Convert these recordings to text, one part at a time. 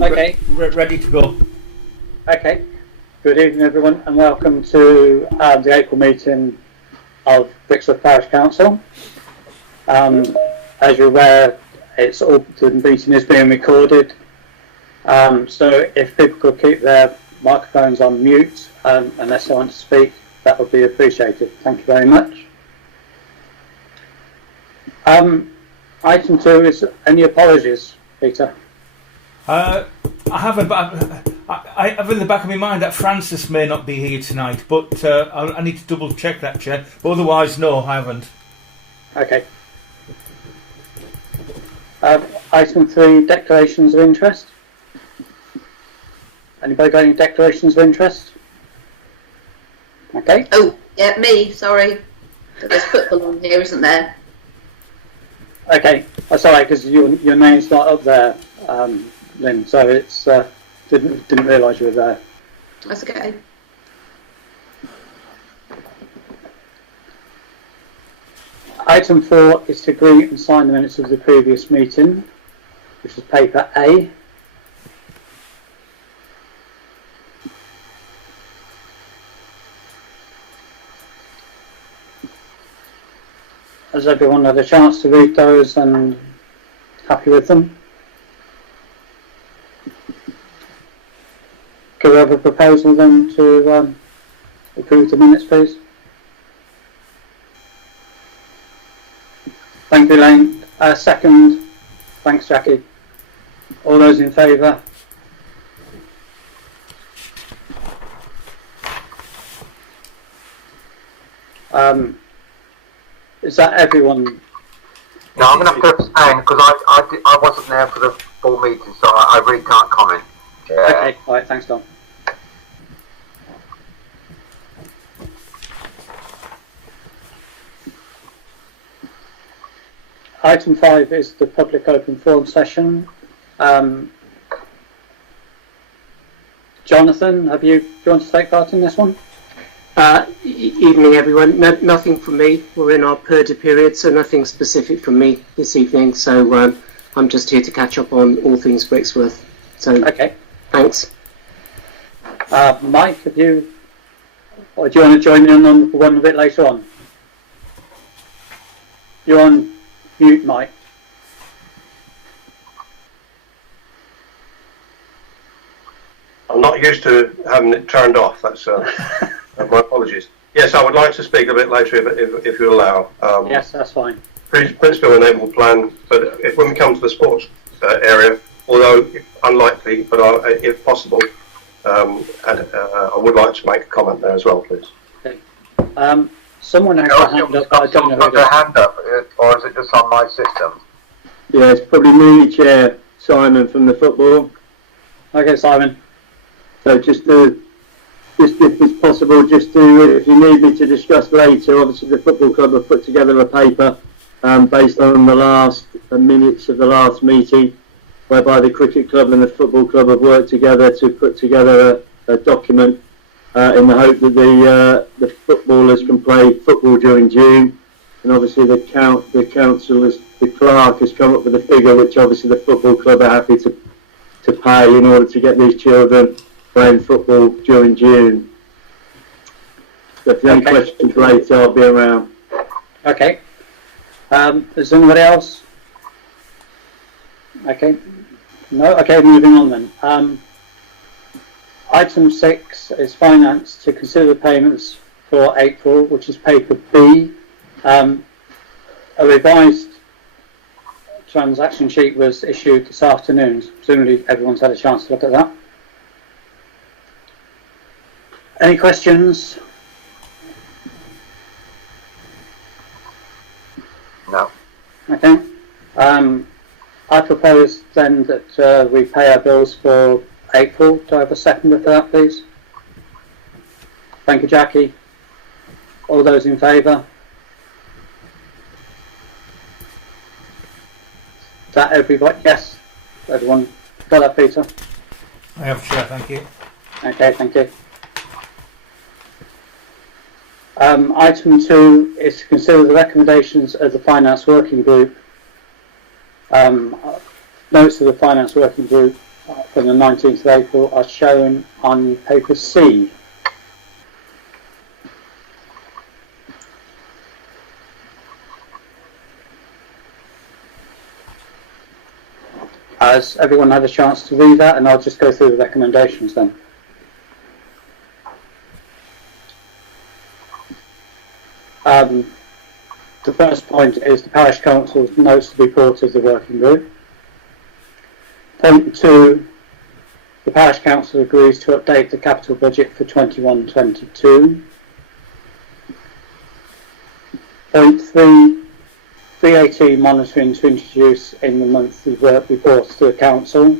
Okay. Ready to go. Okay. Good evening, everyone, and welcome to the April meeting of Brixworth Parish Council. As you're aware, the meeting is being recorded. So if people could keep their microphones on mute unless they want to speak, that would be appreciated. Thank you very much. Item 2 is any apologies, Peter? I haven't, but I have in the back of my mind that Francis may not be here tonight, but I need to double check that, Chair. But otherwise, no, I haven't. Okay. Item 3, declarations of interest. Anybody got any declarations of interest? Okay. Oh, yeah, me, sorry. There's football on here, isn't there? Okay, that's all right, because your name's not up there, Lynn, so it's didn't realise you were there. That's okay. Item 4 is to agree and sign the minutes of the previous meeting, which is paper A. Has everyone had a chance to read those and happy with them? Could we have a proposal then to approve the minutes, please? Thank you, Elaine. Second. Thanks, Jackie. All those in favour? Is that everyone? No, I'm going to have to abstain because I wasn't there for the full meeting, so I really can't comment. Okay, all right, thanks, Tom. Item 5 is the public open forum session. Jonathan, do you want to take part in this one? Evening, everyone. Nothing from me. We're in our purdah period, so nothing specific from me this evening. So I'm just here to catch up on all things Brixworth. So okay, thanks. Mike, or do you want to join in on one a bit later on? You're on mute, Mike. I'm not used to having it turned off. That's my apologies. Yes, I would like to speak a bit later if you allow. Yes, that's fine. Principal enable plan, but when we come to the sports area, although unlikely, but if possible, I would like to make a comment there as well, please. Okay. Someone has a hand up, but I don't know who it is. Hand up, or is it just on my system? Yeah, it's probably me, Chair, Simon from the football. Okay, Simon. So just if it's possible, if you need me to discuss later, obviously the football club have put together a paper based on the last minutes of the last meeting, whereby the cricket club and the football club have worked together to put together a document in the hope that the footballers can play football during June. And obviously the council, the clerk has come up with a figure which obviously the football club are happy to pay in order to get these children playing football during June. So if there's any questions later, I'll be around. Okay. Is anybody else? Okay. No? Okay, moving on then. Item 6 is finance to consider payments for April, which is paper B. A revised transaction sheet was issued this afternoon. Presumably everyone's had a chance to look at that. Any questions? No. Okay. I propose then that we pay our bills for April. Do I have a seconder for that, please? Thank you, Jackie. All those in favour? Is that everybody? Yes. Everyone got that, Peter? I have, Chair, thank you. Okay, thank you. Item 2 is to consider the recommendations of the Finance Working Group. Notes of the Finance Working Group from the 19th of April are shown on paper C. Has everyone had a chance to read that? And I'll just go through the recommendations then. The first point is the Parish Council notes the report of the working group. Point 2, the Parish Council agrees to update the capital budget for 21-22. Point 3, VAT monitoring to introduce in the monthly work reports to the Council.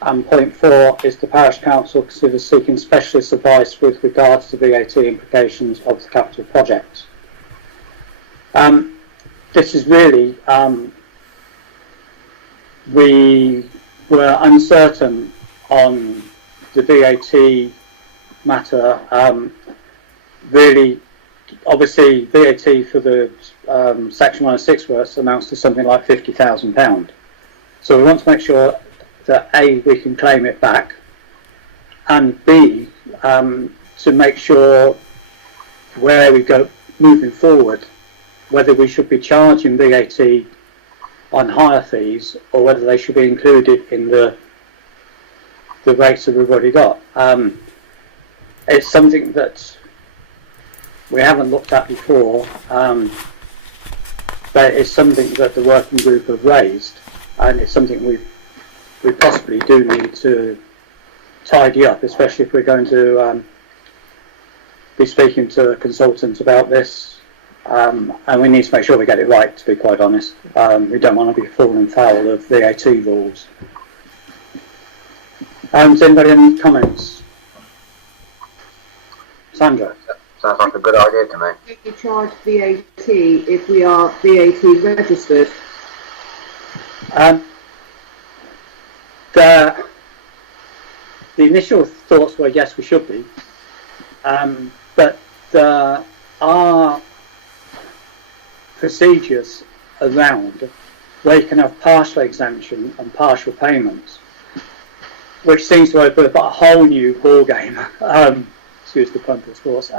And point 4 is the Parish Council considers seeking specialist advice with regards to VAT implications of the capital project. This is really, we were uncertain on the VAT matter. Really, obviously, VAT for the Section 106 works amounts to something like £50,000. So we want to make sure that A, we can claim it back, and B, to make sure where we go moving forward, whether we should be charging VAT on higher fees or whether they should be included in the rates that we've already got. It's something that we haven't looked at before, but it's something that the working group have raised, and it's something we possibly do need to tidy up, especially if we're going to be speaking to a consultant about this. And we need to make sure we get it right, to be quite honest. We don't want to be falling foul of VAT rules. Does anybody have any comments? Sandra? Sounds like a good idea to me. Do you charge VAT if we are VAT registered? The initial thoughts were yes, we should be, but there are procedures around where you can have partial exemption and partial payments, which seems to open up a whole new ball game. Excuse the pun, of course.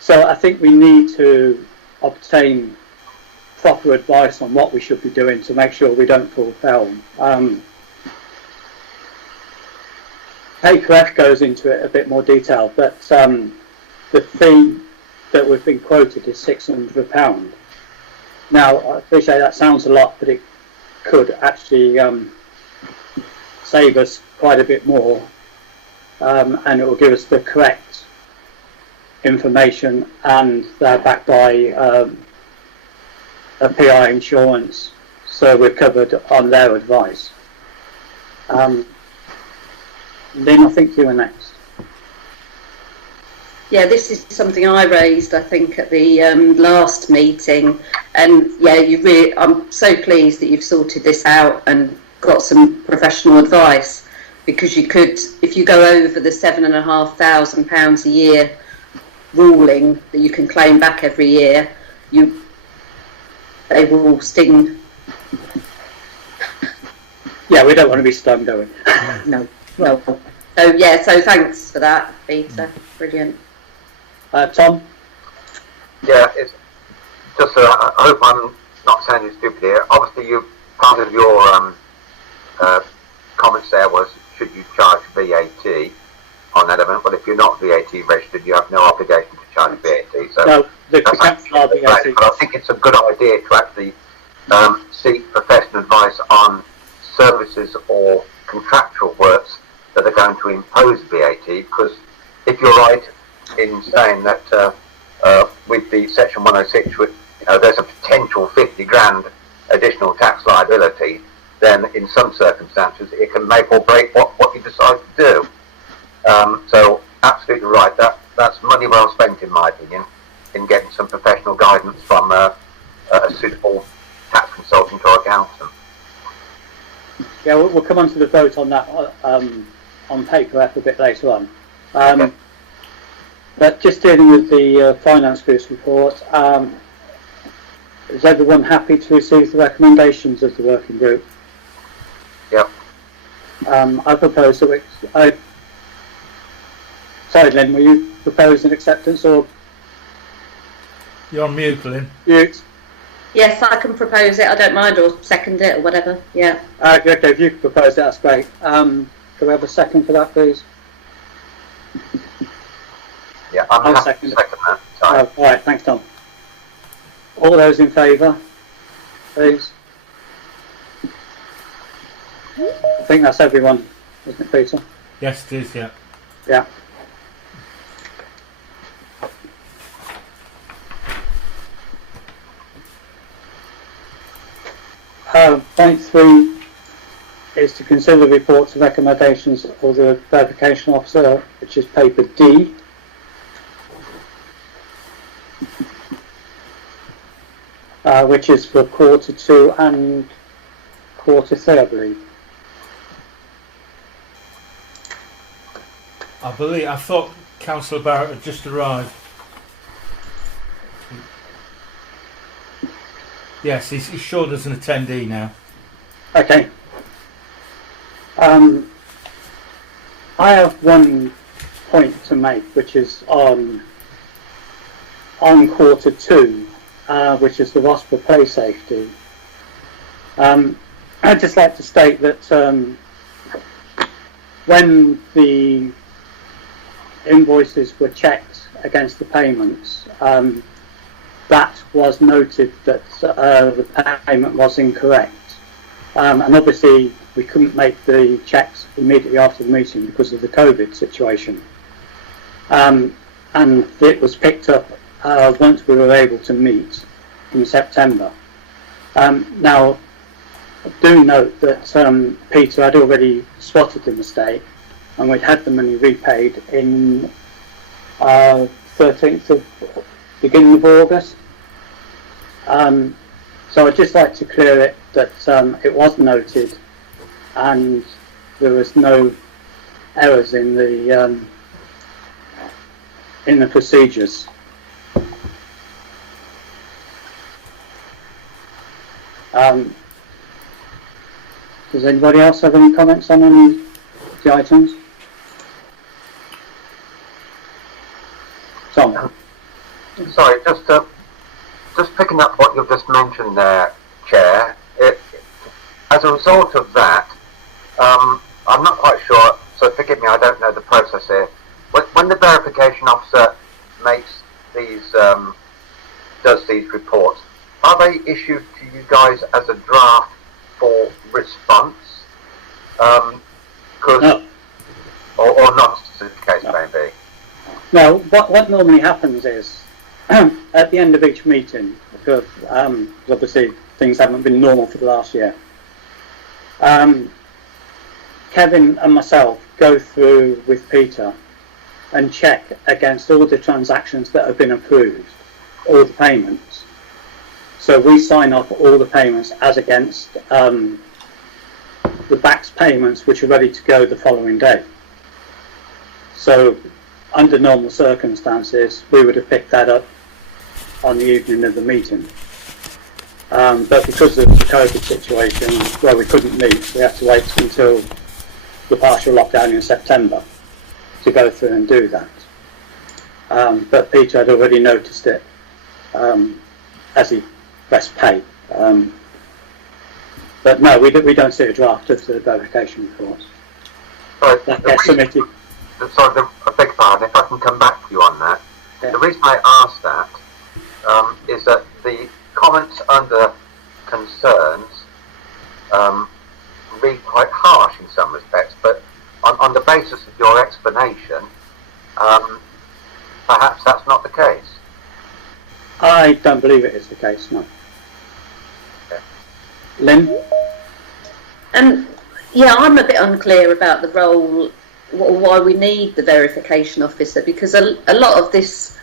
So I think we need to obtain proper advice on what we should be doing to make sure we don't fall foul. Paper F goes into it a bit more detail, but the fee that we've been quoted is £600. Now, I appreciate that sounds a lot, but it could actually save us quite a bit more, and it will give us the correct information, and they're backed by a PI insurance, so we're covered on their advice. Lynn, I think you were next. Yeah, this is something I raised, I think, at the last meeting, and yeah, I'm so pleased that you've sorted this out and got some professional advice, because you could, if you go over the £7,500 a year ruling that you can claim back every year, they will sting. Yeah, we don't want to be stung, do we? No. So yeah, so thanks for that, Peter. Brilliant. Tom? Yeah, it's just, I hope I'm not sounding stupid here. Obviously, part of your comments there was, should you charge VAT on that event? But if you're not VAT registered, you have no obligation to charge VAT. So no, the council are VAT. Right, but I think it's a good idea to actually seek professional advice on services or contractual works that are going to impose VAT, because if you're right in saying that with the Section 106, there's a potential 50 grand additional tax liability, then in some circumstances it can make or break what you decide to do. So absolutely right, that's money well spent, in my opinion, in getting some professional guidance from a suitable tax consultant or accountant. Yeah, we'll come on to the vote on that on paper F a bit later on. Okay. But just dealing with the finance group's report, is everyone happy to receive the recommendations of the working group? I propose that sorry, Lynn, were you proposing acceptance or You're on mute, Lynn. mute? Yes, I can propose it. I don't mind, or second it, or whatever. Yeah. Okay, if you could propose that, that's great. Can we have a second for that, please? Yeah, I'm I'll happy to second. second that. Sorry. All right, thanks, Tom. All those in favour, please? I think that's everyone, isn't it, Peter? Yes, it is, yeah. Yeah. Point 3 is to consider reports and recommendations of the verification officer, which is paper D. Which is for quarter 2 and quarter 3, I believe. I thought Councillor Barrett had just arrived. Yes, he's showed as an attendee now. Okay. I have one point to make, which is on quarter 2, which is the Rossborough Play Safety. I'd just like to state that when the invoices were checked against the payments, that was noted that the payment was incorrect. And obviously we couldn't make the checks immediately after the meeting because of the COVID situation. And it was picked up once we were able to meet in September. Now, I do note that Peter had already spotted the mistake and we'd had the money repaid in 13th of beginning of August. So I'd just like to clear it that it was noted and there was no errors in the procedures. Does anybody else have any comments on any of the items? Tom? Sorry, just picking up what you've just mentioned there, Chair. As a result of that, I'm not quite sure, so forgive me, I don't know the process here. When the verification officer makes these, does these reports, are they issued to you guys as a draft for response? No. Or not, as the case may be? No, what normally happens is, at the end of each meeting, because obviously things haven't been normal for the last year, Kevin and myself go through with Peter and check against all the transactions that have been approved, all the payments. So we sign off all the payments as against the back's payments, which are ready to go the following day. So under normal circumstances, we would have picked that up on the evening of the meeting. But because of the COVID situation where we couldn't meet, we had to wait until the partial lockdown in September to go through and do that. But Peter had already noticed it as he pressed pay. But no, we don't see a draft of the verification report. That gets submitted. Sorry, I beg pardon, if I can come back to you on that. Yeah. The reason I asked that is that the comments under concerns read quite harsh in some respects, but on the basis of your explanation, perhaps that's not the case. I don't believe it is the case, no. Okay. Lynn? Yeah, I'm a bit unclear about the role, or why we need the verification officer, because a lot of this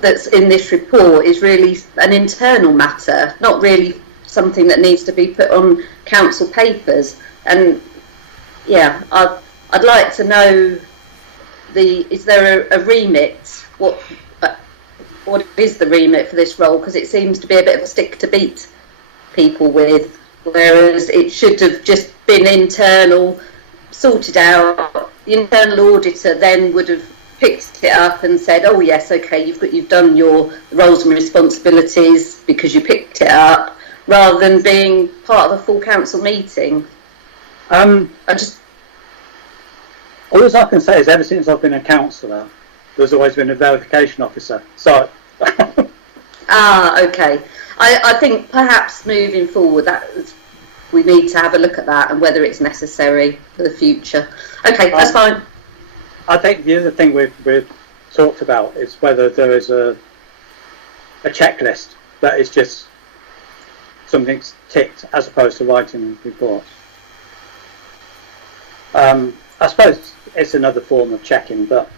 that's in this report is really an internal matter, not really something that needs to be put on council papers. And yeah, I'd like to know is there a remit? What is the remit for this role? Because it seems to be a bit of a stick to beat people with, whereas it should have just been internal sorted out, the internal auditor then would have picked it up and said, oh yes, okay, you've done your roles and responsibilities because you picked it up, rather than being part of a full council meeting. All I can say is ever since I've been a councillor, there's always been a verification officer. So. Okay. I think perhaps moving forward we need to have a look at that and whether it's necessary for the future. Okay, that's fine. I think the other thing we've talked about is whether there is a checklist that is just something's ticked as opposed to writing reports. I suppose it's another form of checking, but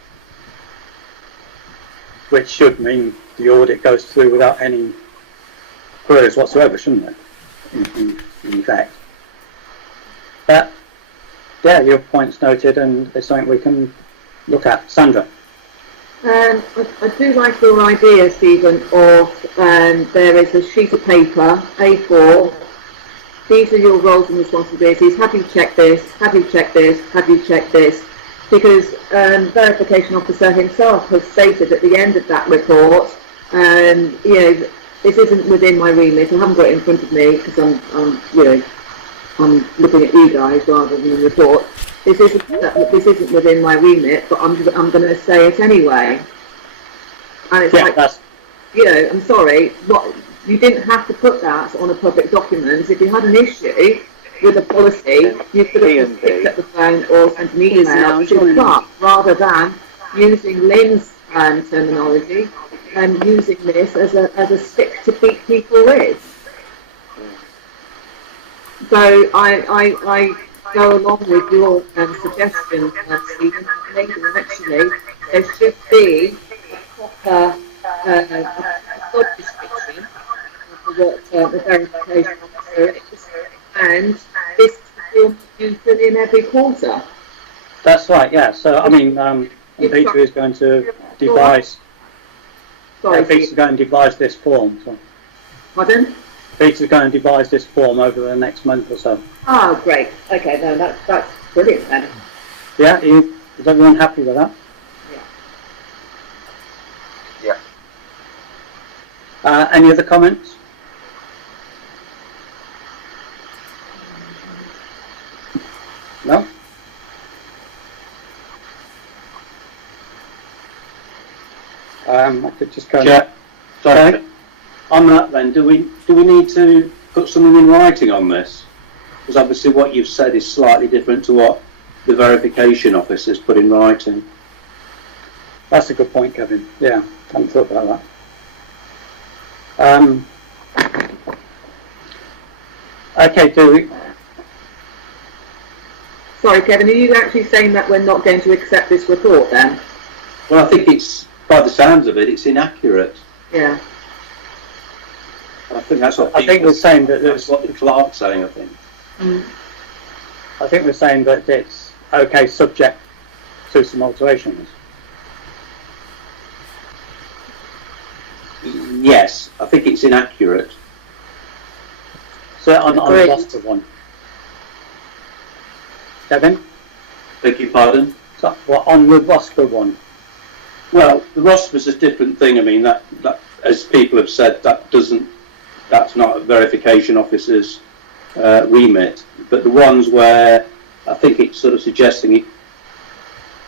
which should mean the audit goes through without any queries whatsoever, shouldn't it? In fact. But yeah, your point's noted, and it's something we can look at. Sandra. I do like your idea, Stephen, of there is a sheet of paper, A4. These are your roles and responsibilities. Have you checked this? Have you checked this? Have you checked this? Because verification officer himself has stated at the end of that report, this isn't within my remit. I haven't got it in front of me because I'm looking at you guys rather than the report. This isn't within my remit, but I'm going to say it anyway. And it's I'm sorry, you didn't have to put that on a public document. If you had an issue with a policy, you could have picked up the phone or sent an email to up, rather than using Lynn's terminology and using this as a stick to beat people with. So I go along with your suggestion, Stephen. Actually, there should be a proper job description for what the verification officer is, and this form you fill in every quarter. That's right. Yeah. So I mean, Peter is going to devise. Peter's going to devise this form. So. Pardon? Peter's going to devise this form over the next month or so. Oh, great. Okay, no, that's brilliant then. Yeah, is everyone happy with that? Yeah. Any other comments? No? I could just go. Yeah. Sorry. On that then, do we need to put something in writing on this? Because obviously what you've said is slightly different to what the verification officers put in writing. That's a good point, Kevin. Yeah, I hadn't thought about that. Okay, do we? Sorry, Kevin, are you actually saying that we're not going to accept this report then? Well, I think it's, by the sounds of it, it's inaccurate. Yeah. I think that's what. I think we're saying that that's what the clerk's saying. I think. I think we're saying that it's okay, subject to some alterations. Yes, I think it's inaccurate. So on the roster one. Kevin? Beg your pardon? So, well, on the roster one. Well, the roster is a different thing. I mean, that as people have said, that's not a verification officer's remit. But the ones where I think it's sort of suggesting it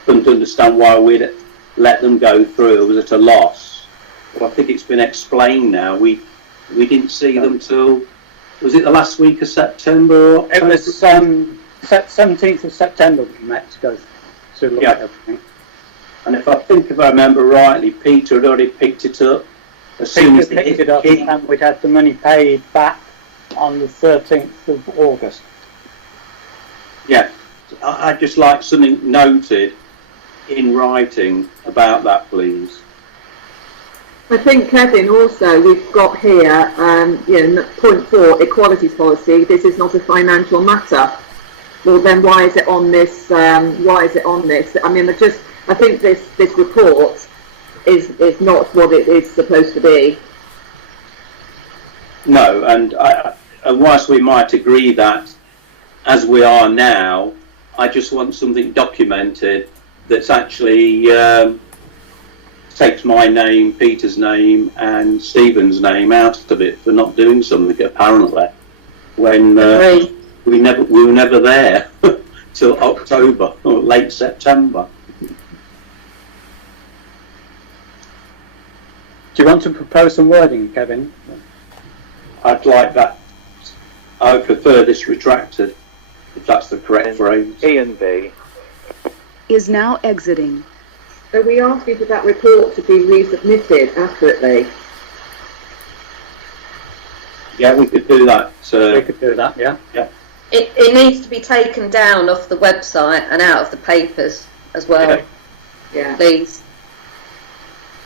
couldn't understand why we'd let them go through, was at a loss. Well, I think it's been explained now. We didn't see them till, was it the last week of September? Or it was 17th of September we met to go to look at everything. And if I remember rightly, Peter had already picked it up as soon as picked it up, and we'd had the money paid back on the 13th of August. Yeah, I'd just like something noted in writing about that, please. I think, Kevin, also we've got here, point 4, equalities policy. This is not a financial matter. Well, then why is it on this? Why is it on this? I mean, I think this report is not what it is supposed to be. No, and whilst we might agree that, as we are now, I just want something documented that's actually takes my name, Peter's name, and Stephen's name out of it for not doing something apparently when we were never there till October or late September. Do you want to propose some wording, Kevin? I'd like that. I would prefer this retracted, if that's the correct phrase. E and B is now exiting. So we asked you for that report to be resubmitted accurately. Yeah, we could do that. We could do that, yeah. Yeah. It needs to be taken down off the website and out of the papers as well. Yeah. Please.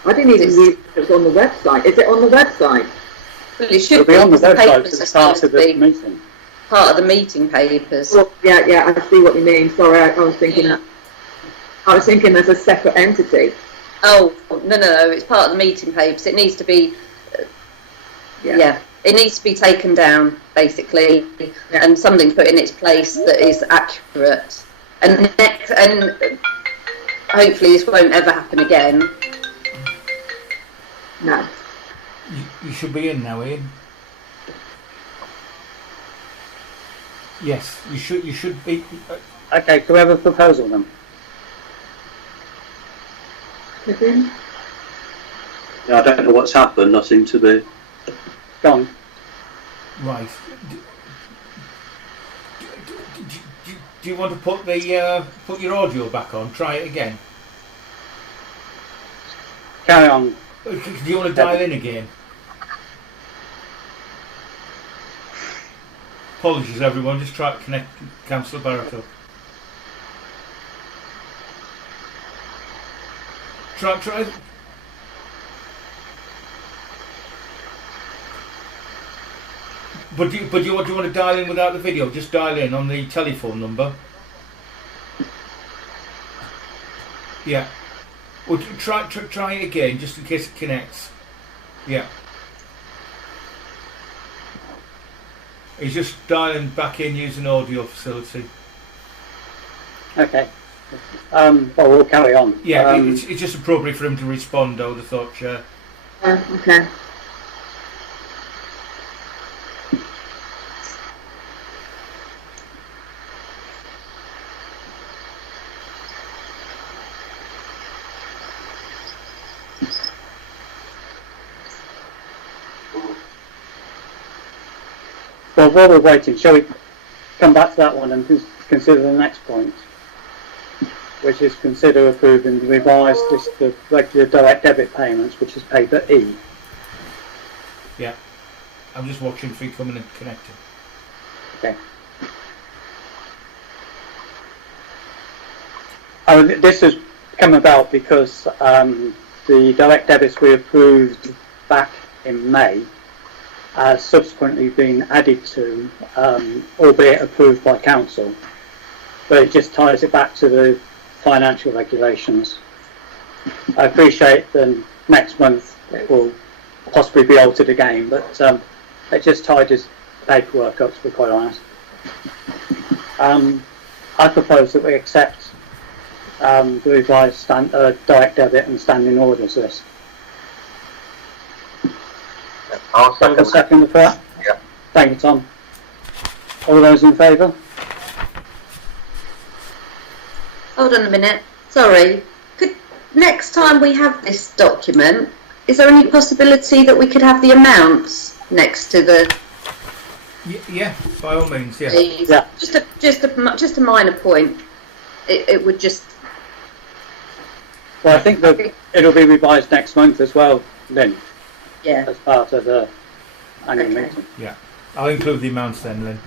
I didn't even read it was on the website. Is it on the website? Well, it should It'll be on the because website papers at are the start supposed of to the be meeting. part of the meeting papers. Well, yeah, I see what you mean. Sorry, I was thinking that. I was thinking as a separate entity. Oh, no, it's part of the meeting papers. It needs to be, it needs to be taken down, basically, and something put in its place that is accurate. And hopefully this won't ever happen again. No. You should be in now, Ian. Yes, you should be. Okay, do we have a proposal then? Kevin? Yeah, I don't know what's happened. Nothing to be. Go on. Right. Do you want to put your audio back on? Try it again. Carry on. Do you want to dial in again? Apologies, everyone. Just try to connect Councillor Barrett. Try. But do you want to dial in without the video? Just dial in on the telephone number. Yeah. Well, try it again, just in case it connects. Yeah. He's just dialing back in using audio facility. Okay. Well, we'll carry on. Yeah, it's just appropriate for him to respond, I would have thought, Chair. Okay. Well, while we're waiting, shall we come back to that one and consider the next point, which is consider approving the revised list of regular direct debit payments, which is paper E. Yeah. I'm just watching for you coming and connecting. Okay. This has come about because the direct debits we approved back in May has subsequently been added to, albeit approved by council, but it just ties it back to the financial regulations. I appreciate that next month it will possibly be altered again, but it just tidies paperwork up, to be quite honest. I propose that we accept the revised direct debit and standing orders list. I'll second. Second for that? Yeah. Thank you, Tom. All those in favour? Hold on a minute. Sorry. Next time we have this document, is there any possibility that we could have the amounts next to the? Yeah, by all means, yeah. Please? Yeah. Just a minor point. It would just. Well, I think that it'll be revised next month as well, Lynn, Yeah. as part of the annual Okay. meeting. Yeah. I'll include the amounts then, Lynn.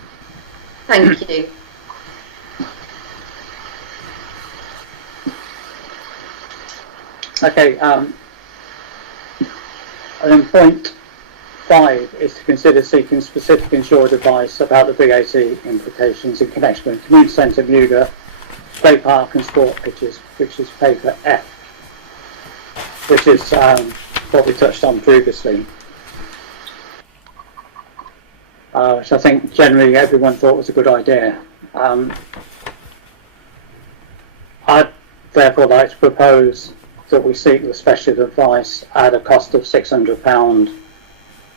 Thank you. Okay, and then point 5 is to consider seeking specific insured advice about the VAT implications in connection with community centre, Muga, play park and sport pitches, which is paper F, which is what we touched on previously, which I think generally everyone thought was a good idea. therefore like to propose that we seek the special advice at a cost of £600,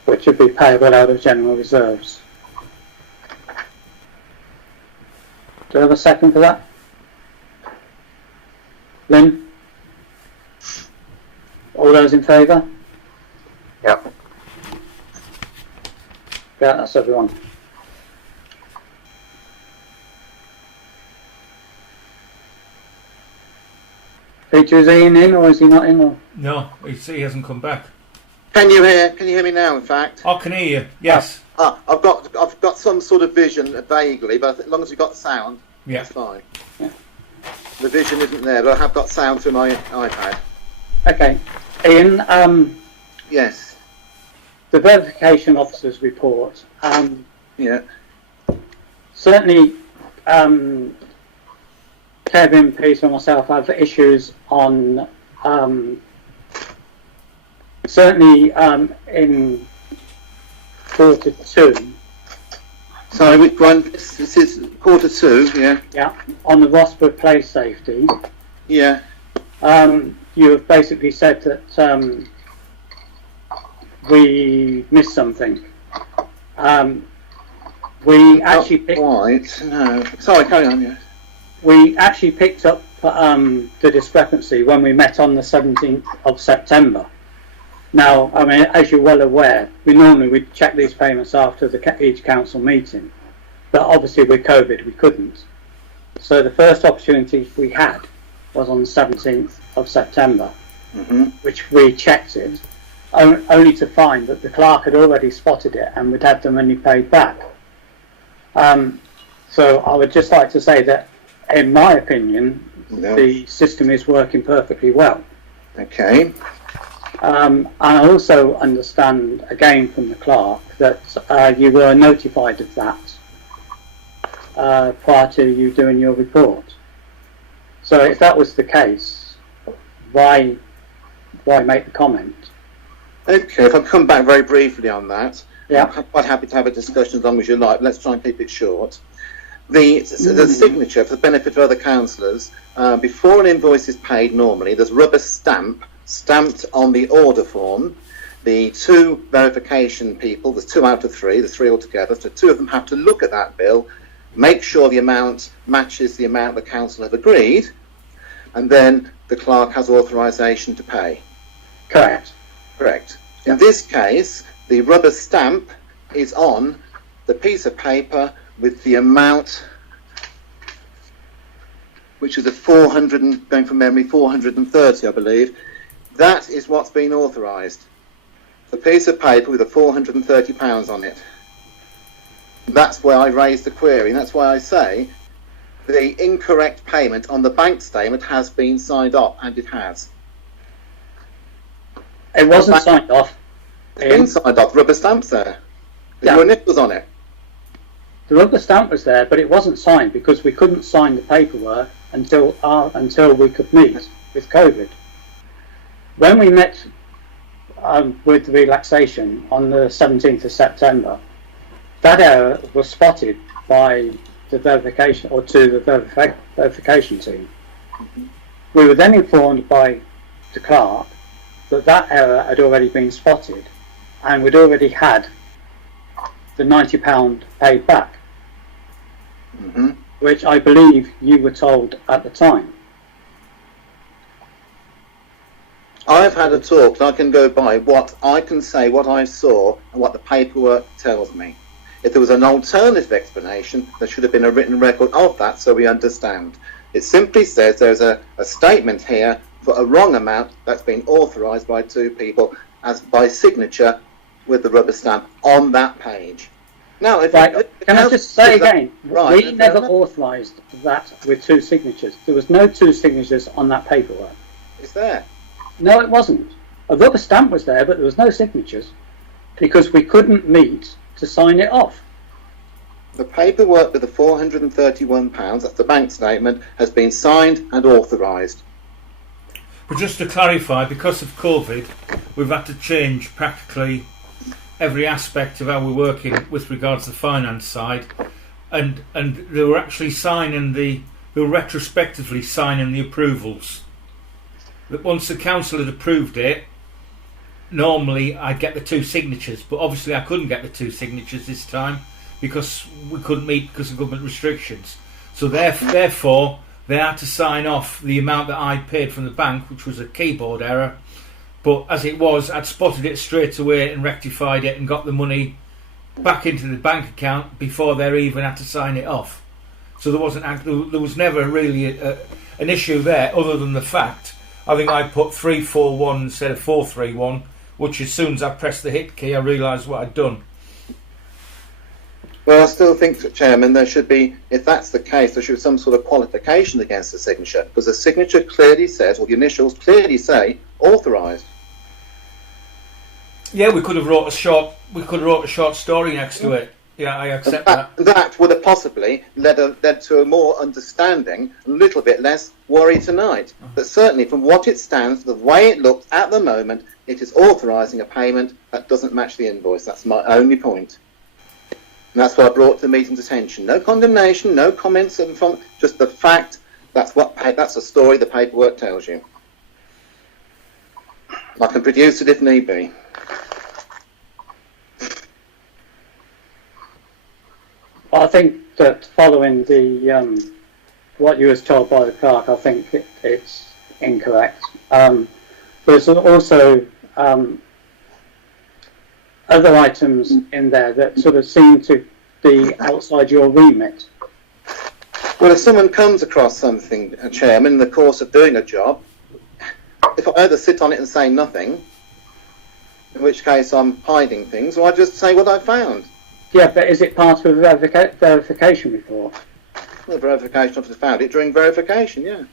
which would be payable out of general reserves. Do I have a second for that? Lynn? All those in favour? Yep. Yeah, that's everyone. Peter, is Ian in or is he not in? Or? No, he hasn't come back. Can you hear me now? In fact, I can hear you. Yes. I've got some sort of vision vaguely, but as long as we've got sound, Yeah. that's fine. Yeah. The vision isn't there, but I have got sound through my iPad. Okay. Ian, Yes. the verification officer's report. Yeah. Certainly, Kevin, Peter and myself have issues on, certainly in quarter 2. So which one? This is quarter 2. Yeah. Yeah, on the Rossburgh Place safety. Yeah. You have basically said that we missed something. We actually picked, Quite. No. Sorry. Carry on. Yeah. we actually picked up the discrepancy when we met on the 17th of September. Now, I mean, as you're well aware, we'd check these payments after each council meeting, but obviously with COVID we couldn't. So the first opportunity we had was on the 17th of September, which we checked it, only to find that the clerk had already spotted it and we'd had the money paid back. So I would just like to say that, in my opinion, the system is working perfectly well. Okay. And I also understand, again from the clerk, that you were notified of that prior to you doing your report. So if that was the case, why make the comment? Okay. If I come back very briefly on that, Yeah. I'm quite happy to have a discussion as long as you like. Let's try and keep it short. The signature, for the benefit of other councillors, before an invoice is paid normally, there's rubber stamp stamped on the order form. The 2 verification people, there's 2 out of 3, there's 3 altogether, so 2 of them have to look at that bill, make sure the amount matches the amount the council have agreed, and then the clerk has authorisation to pay. Correct. Correct. In this case, the rubber stamp is on the piece of paper with the amount, which is a 400, and, going from memory, 430, I believe. That is what's been authorised. The piece of paper with the £430 on it. That's where I raised the query, and that's why I say the incorrect payment on the bank statement has been signed off, and it has. It wasn't signed off. It's been signed off, rubber stamps there. Yeah. Your nipples on it. The rubber stamp was there, but it wasn't signed because we couldn't sign the paperwork until we could meet with COVID. When we met with the relaxation on the 17th of September, that error was spotted by the verification verification team. We were then informed by the clerk that error had already been spotted and we'd already had the £90 paid back, which I believe you were told at the time. I've had a talk, and I can go by what I can say, what I saw, and what the paperwork tells me. If there was an alternative explanation, there should have been a written record of that so we understand. It simply says there's a statement here for a wrong amount that's been authorised by 2 people as by signature with the rubber stamp on that page. Now, if can I just say again, right, we never authorised that with 2 signatures. There was no 2 signatures on that paperwork. It's there. No, it wasn't. A rubber stamp was there, but there was no signatures because we couldn't meet to sign it off. The paperwork with the £431, that's the bank statement, has been signed and authorised. But just to clarify, because of COVID, we've had to change practically every aspect of how we're working with regards to the finance side, and they were actually signing the who retrospectively signing the approvals. That once the council had approved it, normally I'd get the 2 signatures, but obviously I couldn't get the 2 signatures this time because we couldn't meet because of government restrictions. So therefore, they had to sign off the amount that I paid from the bank, which was a keyboard error. But as it was, I'd spotted it straight away and rectified it and got the money back into the bank account before they even had to sign it off. So there was never really an issue there, other than the fact I think I put 341 instead of 431, which as soon as I pressed the hit key, I realised what I'd done. Well, I still think, Chairman, there should be, if that's the case, there should be some sort of qualification against the signature, because the signature clearly says, or the initials clearly say, authorised. Yeah, we could have wrote a short story next to it. Yeah, I accept that. That would have possibly led to a more understanding, a little bit less worry tonight. But certainly, from what it stands, the way it looks at the moment, it is authorising a payment that doesn't match the invoice. That's my only point. And that's what I brought to the meeting's attention. No condemnation, no comments from, just the fact. That's the story the paperwork tells you. I can produce it if need be. I think that following the what you was told by the clerk, I think it's incorrect. There's also other items in there that sort of seem to be outside your remit. Well, if someone comes across something, Chairman, in the course of doing a job, if I either sit on it and say nothing, in which case I'm hiding things, or I just say what I found. Yeah, but is it part of a verification report? The verification officer found it during verification, yeah.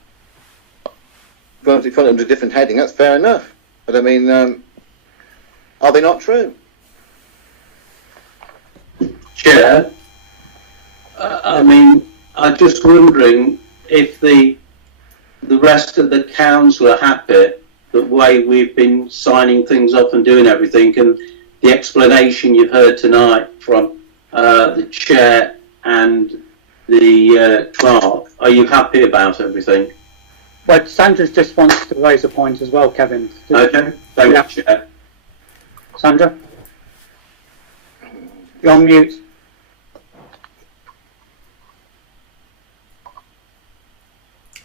If you put it under a different heading, that's fair enough. But I mean, are they not true? Chair, I mean, I'm just wondering if the rest of the council are happy the way we've been signing things off and doing everything, and the explanation you've heard tonight from the chair and the clerk. Are you happy about everything? Well, Sandra just wants to raise a point as well, Kevin. Okay, thank you, Chair. Sandra? You're on mute.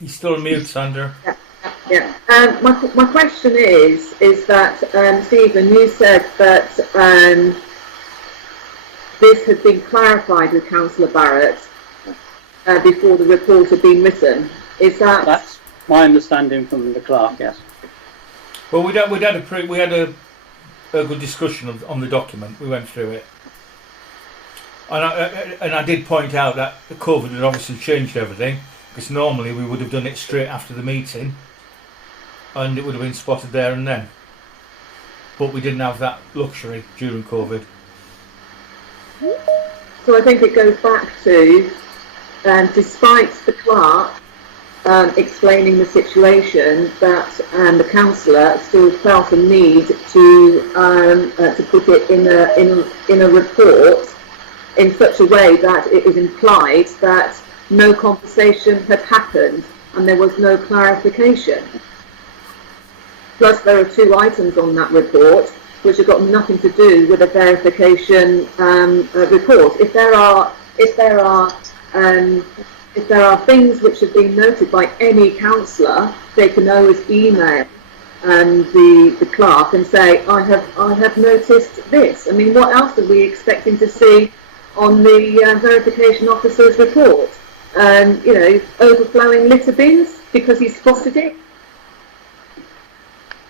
You're still on mute, Sandra. Yeah. My question is that, Stephen, you said that this had been clarified with Councillor Barrett before the report had been written. Is that... That's my understanding from the clerk, yes. Well, we had a good discussion on the document. We went through it. And I did point out that the COVID had obviously changed everything, because normally we would have done it straight after the meeting and it would have been spotted there and then. But we didn't have that luxury during COVID. So I think it goes back to, despite the clerk explaining the situation, that the councillor still felt a need to put it in a report in such a way that it is implied that no conversation had happened and there was no clarification. Plus, there are 2 items on that report which have got nothing to do with a verification report. If there are things which have been noted by any councillor, they can always email the clerk and say, I have noticed this. I mean, what else are we expecting to see on the verification officer's report? Overflowing litter bins because he spotted it.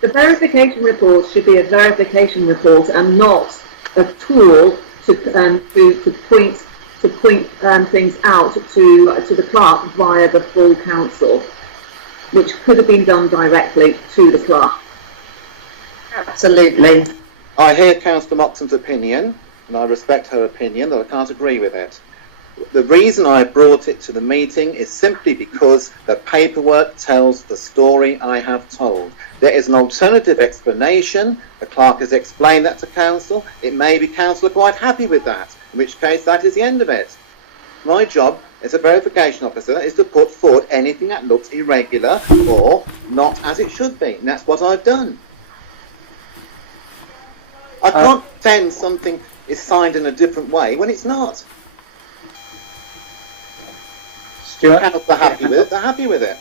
The verification report should be a verification report and not a tool to point things out to the clerk via the full council, which could have been done directly to the clerk. Absolutely. I hear Councillor Moxon's opinion, and I respect her opinion, though I can't agree with it. The reason I brought it to the meeting is simply because the paperwork tells the story I have told. There is an alternative explanation. The clerk has explained that to council. It may be council are quite happy with that, in which case that is the end of it. My job It's a verification officer that is to put forward anything that looks irregular or not as it should be. And that's what I've done. I can't pretend something is signed in a different way when it's not. Stuart? If they're happy with it, they're happy with it.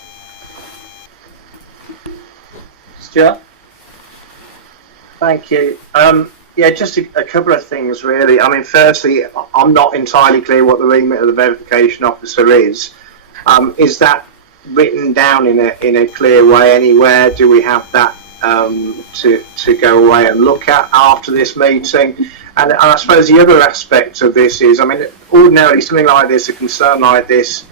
Stuart? Thank you. Yeah, just a couple of things really. I mean, firstly, I'm not entirely clear what the remit of the verification officer is. Is that written down in a clear way anywhere? Do we have that to go away and look at after this meeting? And I suppose the other aspect of this is, I mean, ordinarily something like this, a concern like this,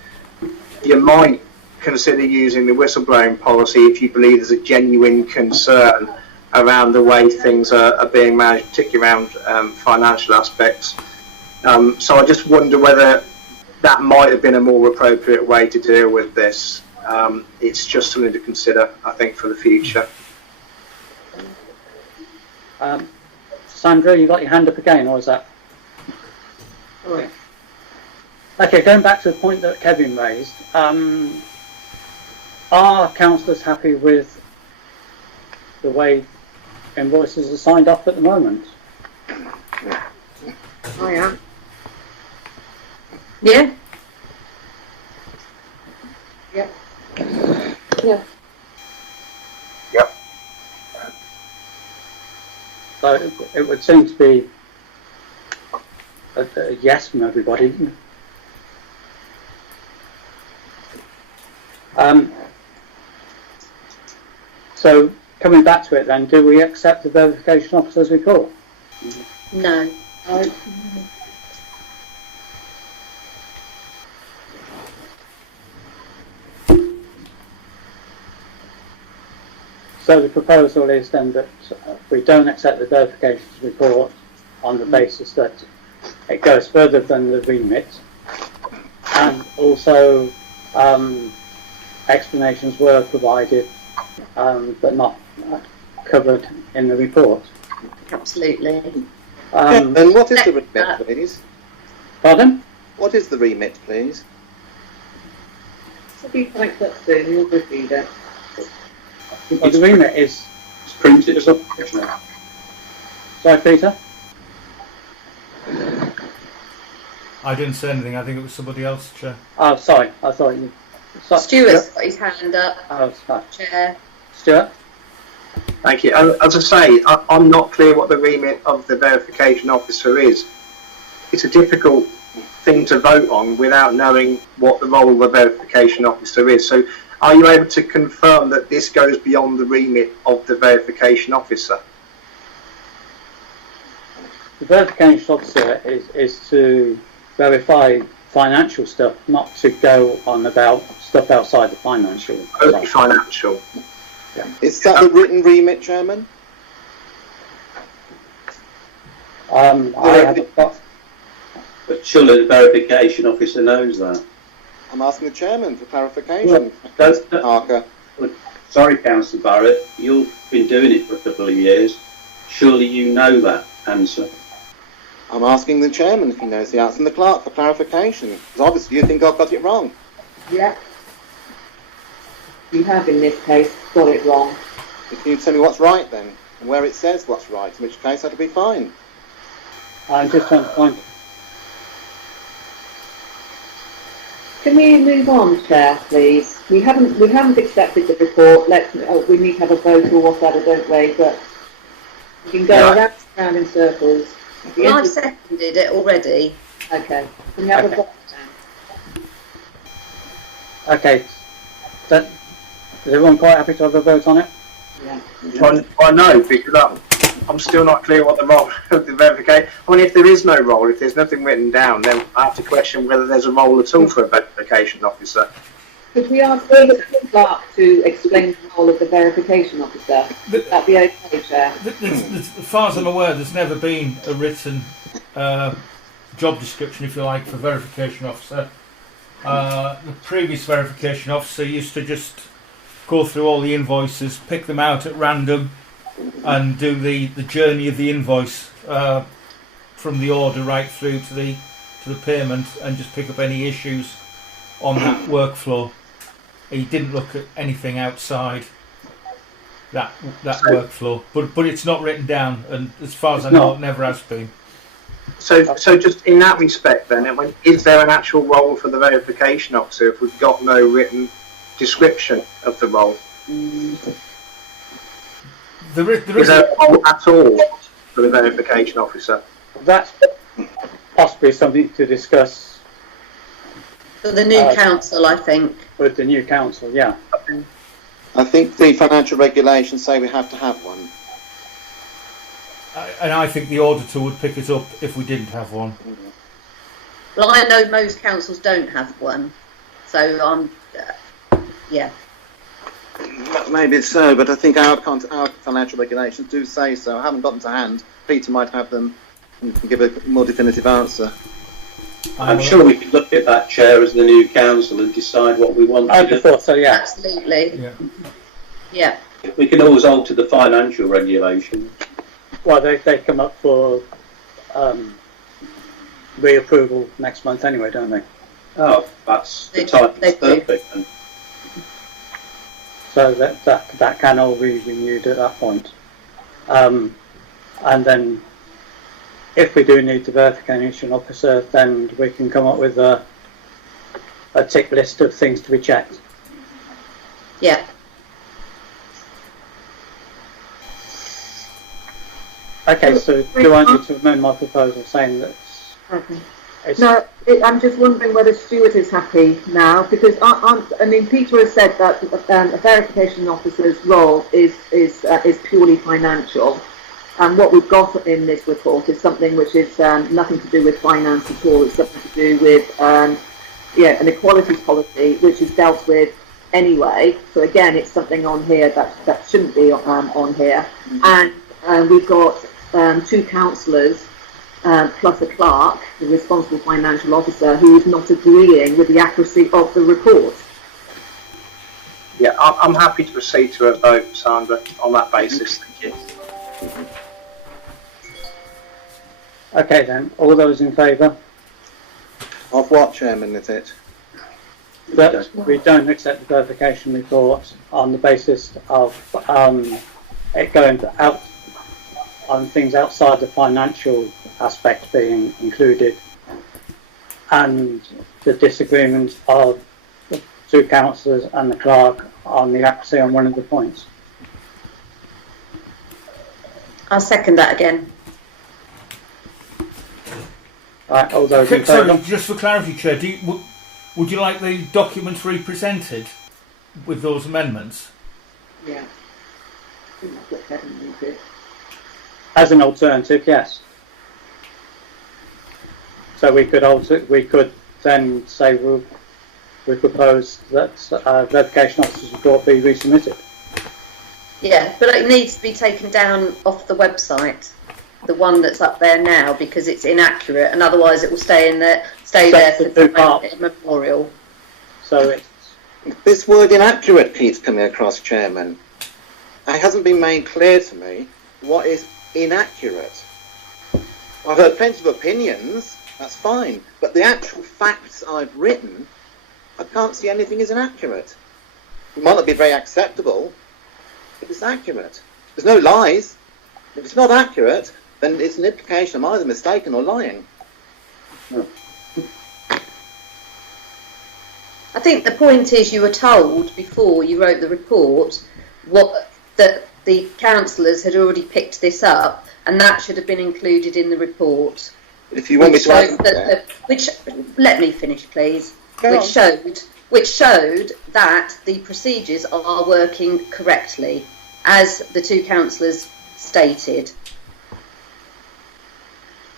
you might consider using the whistleblowing policy if you believe there's a genuine concern around the way things are being managed, particularly around financial aspects. So I just wonder whether that might have been a more appropriate way to deal with this. It's just something to consider, I think, for the future. Sandra, you got your hand up again, or is that? All right. Okay, going back to the point that Kevin raised, are councillors happy with the way invoices are signed off at the moment? I am. Yeah. Yep. Yeah. Yep. So it would seem to be a yes from everybody. So coming back to it then, do we accept the verification officer's report? No. So the proposal is then that we don't accept the verification report on the basis that it goes further than the remit, and also explanations were provided but not covered in the report. Absolutely. And what is the remit, please? Pardon? What is the remit, please? So be typed up soon, you'll receive it. Well, the remit is... It's printed as well, isn't it? Sorry, Peter? I didn't say anything. I think it was somebody else, Chair. Oh, sorry. I thought you... Stuart's got his hand up. Oh, sorry. Chair. Stuart? Thank you. As I say, I'm not clear what the remit of the verification officer is. It's a difficult thing to vote on without knowing what the role of the verification officer is. So are you able to confirm that this goes beyond the remit of the verification officer? The verification officer is to verify financial stuff, not to go on about stuff outside the financial. Only financial. Yeah. Is that the written remit, Chairman? I haven't got... But surely the verification officer knows that. I'm asking the Chairman for clarification. Well, sorry, Councillor Barrett, you've been doing it for a couple of years. Surely you know that answer. I'm asking the Chairman if he knows the answer and the clerk for clarification. Because obviously you think I've got it wrong. Yeah. You have in this case got it wrong. Can you tell me what's right then? And where it says what's right, in which case that'll be fine. I'm just trying to find... Can we move on, Chair, please? We haven't accepted the report. We need to have a vote or whatever, don't we? But we can go around in circles. Well, I've seconded it already. Okay. Can we have a vote now? Okay. Is everyone quite happy to have a vote on it? Yeah. I know, because I'm still not clear what the role of the verification... I mean, if there is no role, if there's nothing written down, then I have to question whether there's a role at all for a verification officer. Could we ask the clerk to explain the role of the verification officer? Would that be okay, Chair? As far as I'm aware, there's never been a written job description, if you like, for verification officer. The previous verification officer used to just go through all the invoices, pick them out at random, and do the journey of the invoice from the order right through to the payment, and just pick up any issues on that workflow. He didn't look at anything outside that workflow, but it's not written down, and as far as I know, it never has been. So just in that respect, then, is there an actual role for the verification officer if we've got no written description of the role? There is there a role at all for the verification officer? That's possibly something to discuss for the new council, I think. With the new council, yeah. I think the financial regulations say we have to have one. And I think the auditor would pick it up if we didn't have one. Well, I know most councils don't have one, so yeah. Maybe it's so, but I think our financial regulations do say so. I haven't got them to hand. Peter might have them and can give a more definitive answer. I'm sure we could look at that, Chair, as the new council and decide what we want to do. I thought so, yeah. Absolutely. Yeah. We can always alter the financial regulation. Well, they come up for reapproval next month anyway, don't they? Oh, that's the time. It's perfect. Then. So that can all be renewed at that point. And then, if we do need the verification officer, then we can come up with a tick list of things to be checked. Yeah. Okay, so do I need to amend my proposal saying that? Okay. No, I'm just wondering whether Stuart is happy now, because I mean, Peter has said that a verification officer's role is purely financial, and what we've got in this report is something which is nothing to do with finance at all. It's something to do with an equalities policy, which is dealt with anyway. So again, it's something on here that shouldn't be on here, and we've got 2 councillors. Plus a clerk, the responsible financial officer, who is not agreeing with the accuracy of the report. Yeah, I'm happy to proceed to a vote, Sandra, on that basis. Thank you. Okay then, all those in favour? Of what, Chairman, is it? That we don't accept the verification report on the basis of it going out on things outside the financial aspect being included, and the disagreement of the 2 councillors and the clerk on the accuracy on one of the points. I'll second that again. Right, all those in Sorry, favour? just for clarity, Chair, would you like the documents represented with those amendments? Yeah. As an alternative, yes. So we could then say we propose that verification officer's report be resubmitted. Yeah, but it needs to be taken down off the website, the one that's up there now, because it's inaccurate, and otherwise it will stay there for the memorial. So it's this word inaccurate keeps coming across, Chairman. It hasn't been made clear to me what is inaccurate. I've heard plenty of opinions. That's fine, but the actual facts I've written, I can't see anything as inaccurate. It might not be very acceptable, but it's accurate. There's no lies. If it's not accurate, then it's an implication I'm either mistaken or lying. I think the point is, you were told before you wrote the report that the councillors had already picked this up, and that should have been included in the report. If you want me to add let me finish, please. Which showed that the procedures are working correctly, as the 2 councillors stated.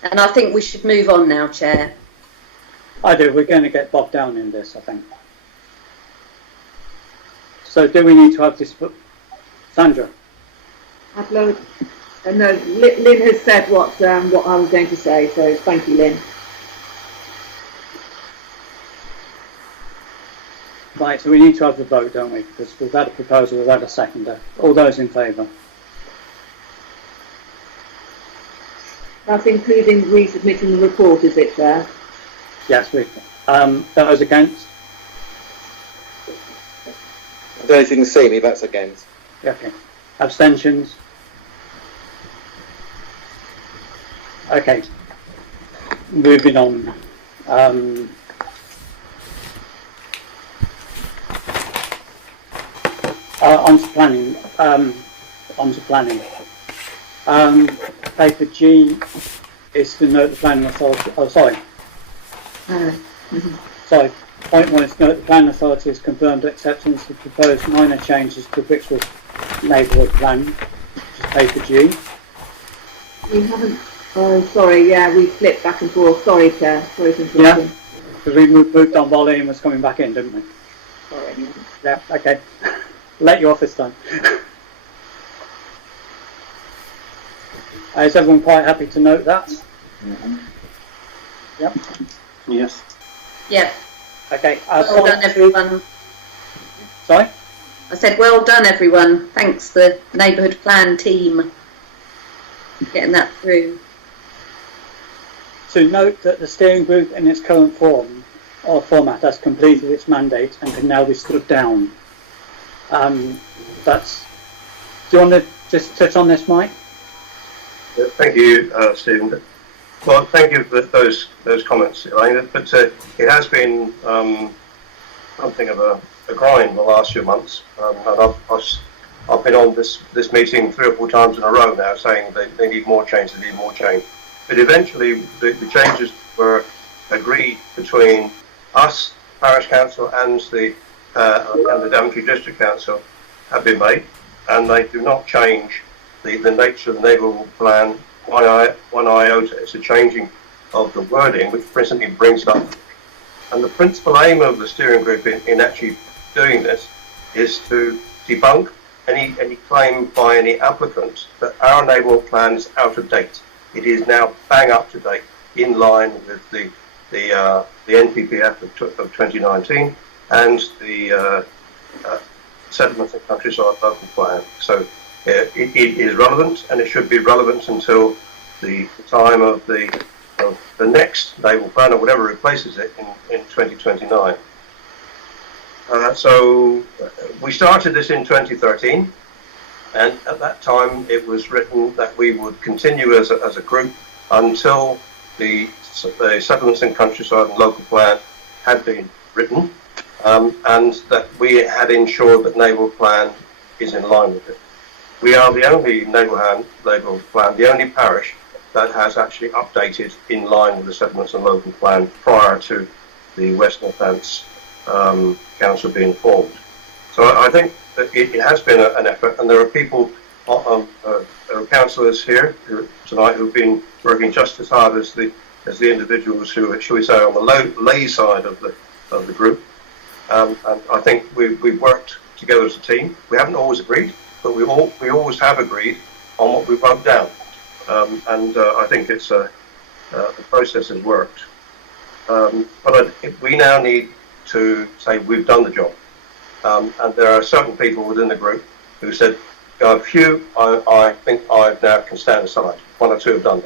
And I think we should move on now, Chair. I do. We're going to get bogged down in this, I think. So do we need to have this, Sandra? No, Lynn has said what I was going to say, so thank you, Lynn. Right, so we need to have the vote, don't we? Because we've had a proposal, we've had a seconder. All those in favour? That's including resubmitting the report, is it, Chair? Yes, those against? I don't know if you can see me, that's against. Okay. Abstentions? Okay. Moving on. On to planning. Paper G is to note the planning authority. Oh, sorry. Sorry. Point 1 is to note the planning authority has confirmed acceptance of proposed minor changes to Brixworth neighbourhood plan, which is paper G. We haven't. Oh, sorry. Yeah, we flipped back and forth. Sorry, Chair. Sorry to interrupt. Yeah. Because we moved on while Ian was coming back in, didn't we? Sorry. Yeah. Okay. Let you off this time. Is everyone quite happy to note that? Yep. Yes. Yeah. Okay. Well done, everyone. Sorry? I said, well done, everyone. Thanks, the neighbourhood plan team, getting that through. To note that the steering group in its current form or format has completed its mandate and can now be stood down. Do you want to just touch on this, Mike? Thank you, Stephen. Well, thank you for those comments, Elaine. But it has been something of a grind the last few months, and I've been on this meeting 3 or 4 times in a row now, saying they need more change, they need more change. But eventually, the changes were agreed between us, Parish Council, and the Daventry District Council have been made, and they do not change the nature of the neighbourhood plan one iota. It's a changing of the wording, which principally brings it up. And the principal aim of the steering group in actually doing this is to debunk any claim by any applicant that our neighbourhood plan is out of date. It is now bang up to date, in line with the NPPF of 2019 and the Settlements and Countryside Local Plan. So it is relevant, and it should be relevant until the time of the next naval plan or whatever replaces it in 2029. So we started this in 2013, and at that time it was written that we would continue as a group until the Settlements and Countryside and Local Plan had been written, and that we had ensured that naval plan is in line with it. We are the only naval plan, the only parish that has actually updated in line with the Settlements and Local Plan prior to the West Northants Council being formed. So I think that it has been an effort, and there are people, there are councillors here tonight who've been working just as hard as the individuals who, shall we say, on the lay side of the group. And I think we've worked together as a team. We haven't always agreed, but we always have agreed on what we wrote down. And I think it's the process has worked. But we now need to say we've done the job. And there are certain people within the group who said, a few I think I now can stand aside. 1 or 2 have done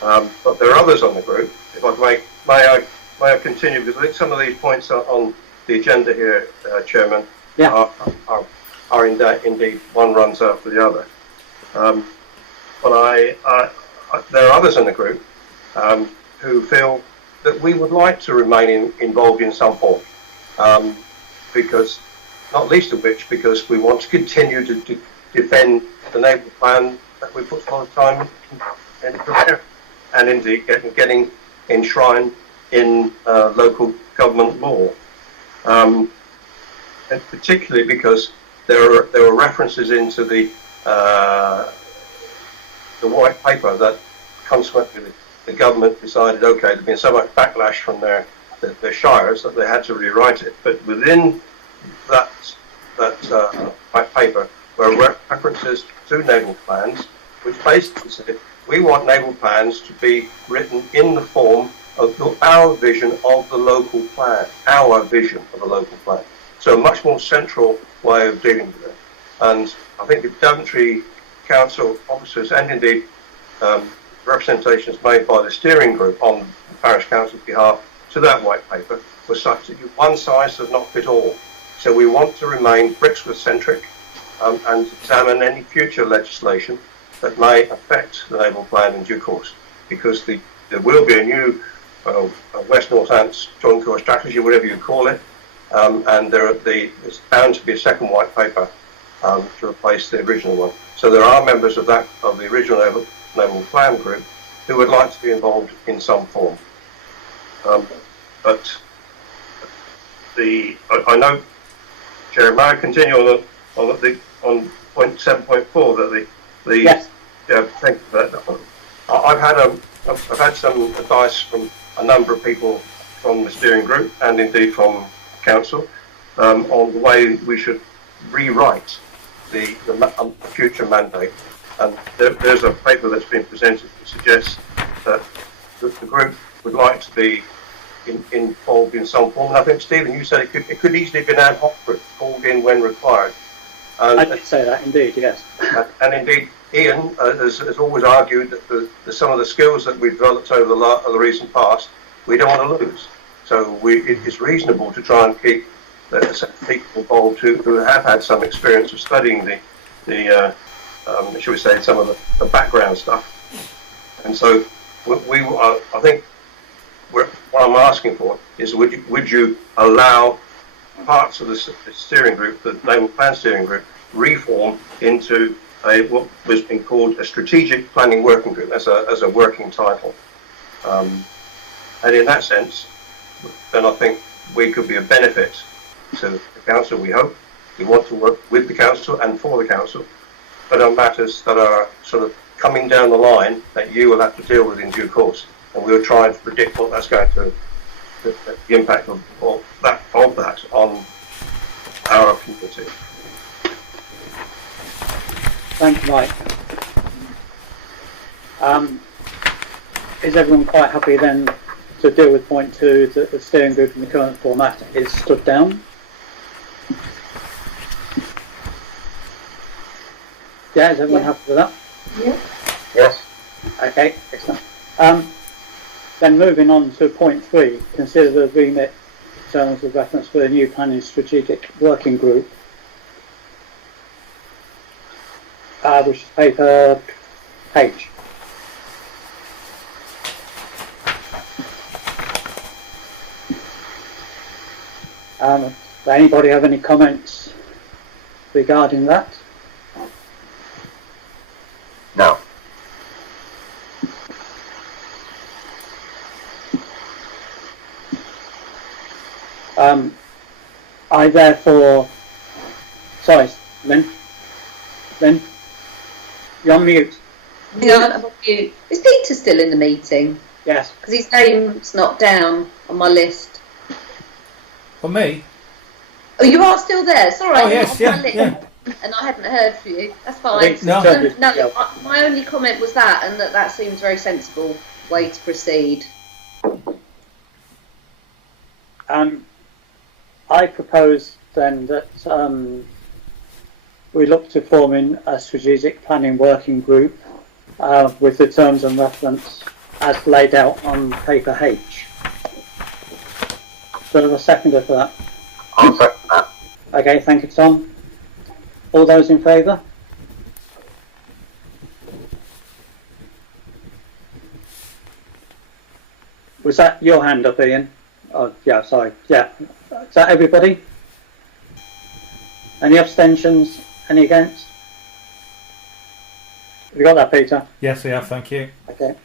that. But there are others on the group. If I may I continue, because I think some of these points on the agenda here, Chairman, are indeed one runs after the other. But there are others in the group who feel that we would like to remain involved in some form, because, not least of which, because we want to continue to defend the naval plan that we put a lot of time in prepare, and indeed getting enshrined in local government law. And particularly because there were references into the white paper that consequently the government decided, okay, there'd been so much backlash from their shires that they had to rewrite it. But within that white paper were references to naval plans, which basically said we want naval plans to be written in the form of our vision of the local plan, our vision of a local plan. So a much more central way of dealing with it. And I think the Daventry Council officers, and indeed representations made by the steering group on the Parish Council's behalf to that white paper, was such that one size does not fit all. So we want to remain Brixworth centric and examine any future legislation that may affect the naval plan in due course, because there will be a new West Northants Joint Core Strategy, whatever you call it, and there's bound to be a second white paper to replace the original one. So there are members of the original naval plan group who would like to be involved in some form. But I know, Chair, may I continue on point 7.4 that Yes. thank you for that. I've had some advice from a number of people from the steering group and indeed from council on the way we should rewrite the future mandate. And there's a paper that's been presented that suggests that the group would like to be involved in some form. And I think, Stephen, you said it could easily be an ad hoc group called in when required. I did say that, indeed, yes. And indeed, Ian has always argued that some of the skills that we've developed over the recent past, we don't want to lose. So it's reasonable to try and keep the people involved who have had some experience of studying shall we say, some of the background stuff. And so I think what I'm asking for is would you allow parts of the steering group, the naval plan steering group, reform into what was being called a strategic planning working group as a working title. And in that sense, then I think we could be a benefit to the council, we hope. We want to work with the council and for the council, but on matters that are sort of coming down the line that you will have to deal with in due course. And we'll try and predict what that's going to, the impact of that on our community. Thank you, Mike. Is everyone quite happy then to deal with point 2, that the steering group in the current format is stood down? Yeah, is everyone happy with that? Yeah. Yes. Okay, excellent. Then moving on to point 3, consider the remit terms of reference for the new planning strategic working group, which is paper H. Does anybody have any comments regarding that? No. I therefore, sorry, Lynn, you're on mute. Yeah, I'm on mute. Is Peter still in the meeting? Yes. Because his name's not down on my list. For me? Oh, you are still there. Sorry. Oh, yes, yeah. And I hadn't heard from you. That's fine. No. My only comment was that, and that seems a very sensible way to proceed. I propose then that we look to forming a strategic planning working group with the terms and reference as laid out on paper H. So I have a seconder for that. I'll second that. Okay, thank you, Tom. All those in favour? Was that your hand up, Ian? Oh, yeah, sorry. Yeah. Is that everybody? Any abstentions? Any against? Have you got that, Peter? Yes, we have, thank you. Okay.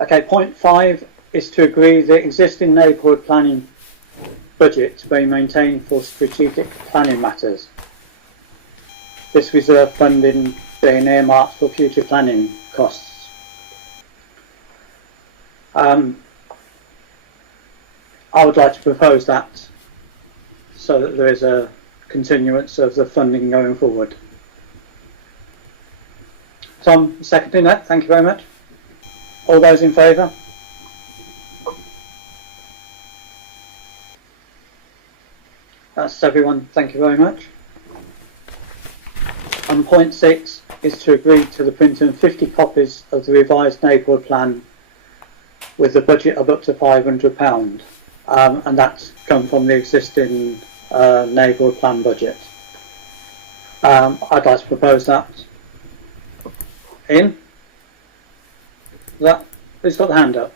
Okay, point 5 is to agree the existing neighbourhood planning budget to be maintained for strategic planning matters. This reserve funding being earmarked for future planning costs. I would like to propose that so that there is a continuance of the funding going forward. Tom, seconding that. Thank you very much. All those in favour? That's everyone. Thank you very much. And point 6 is to agree to the printing of 50 copies of the revised neighbourhood plan with the budget of up to £500. and that's come from the existing neighbourhood plan budget. I'd like to propose that. Ian? Who's got the hand up?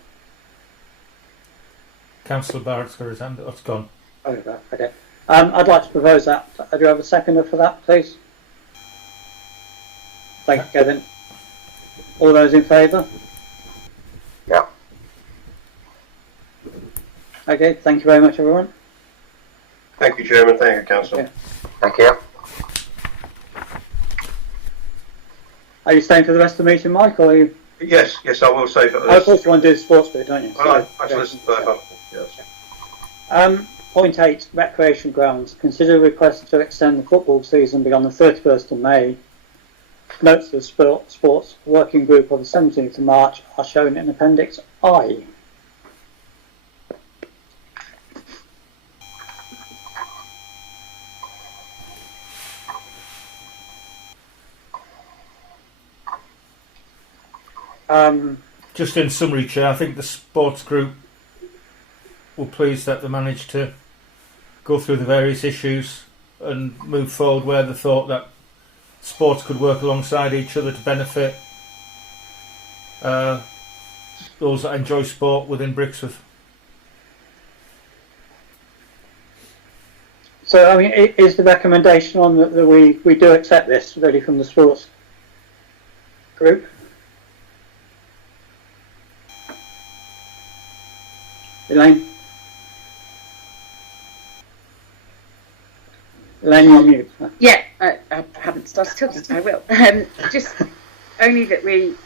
Councillor Barrett's got his hand up. It's gone. Okay. I'd like to propose that. Do you have a seconder for that, please? Thank you, Kevin. All those in favour? Yeah. Okay, thank you very much, everyone. Thank you, Chairman. Thank you, Councillor. Yeah. Thank you. Are you staying for the rest of the meeting, Mike, or are you... Yes, I will say for Of course you want to do the sports bit, don't you? Well, I shall listen to that. Yes. Point 8, recreation grounds. Consider a request to extend the football season beyond the 31st of May. Notes of the sports working group of the 17th of March are shown in Appendix I. Just in summary, Chair, I think the sports group were pleased that they managed to go through the various issues and move forward where they thought that sports could work alongside each other to benefit those that enjoy sport within Brixworth. So, I mean, is the recommendation on that we do accept this really from the sports group? Elaine? Elaine, you're on mute. Yeah, I haven't started talking, so I will. Just only that we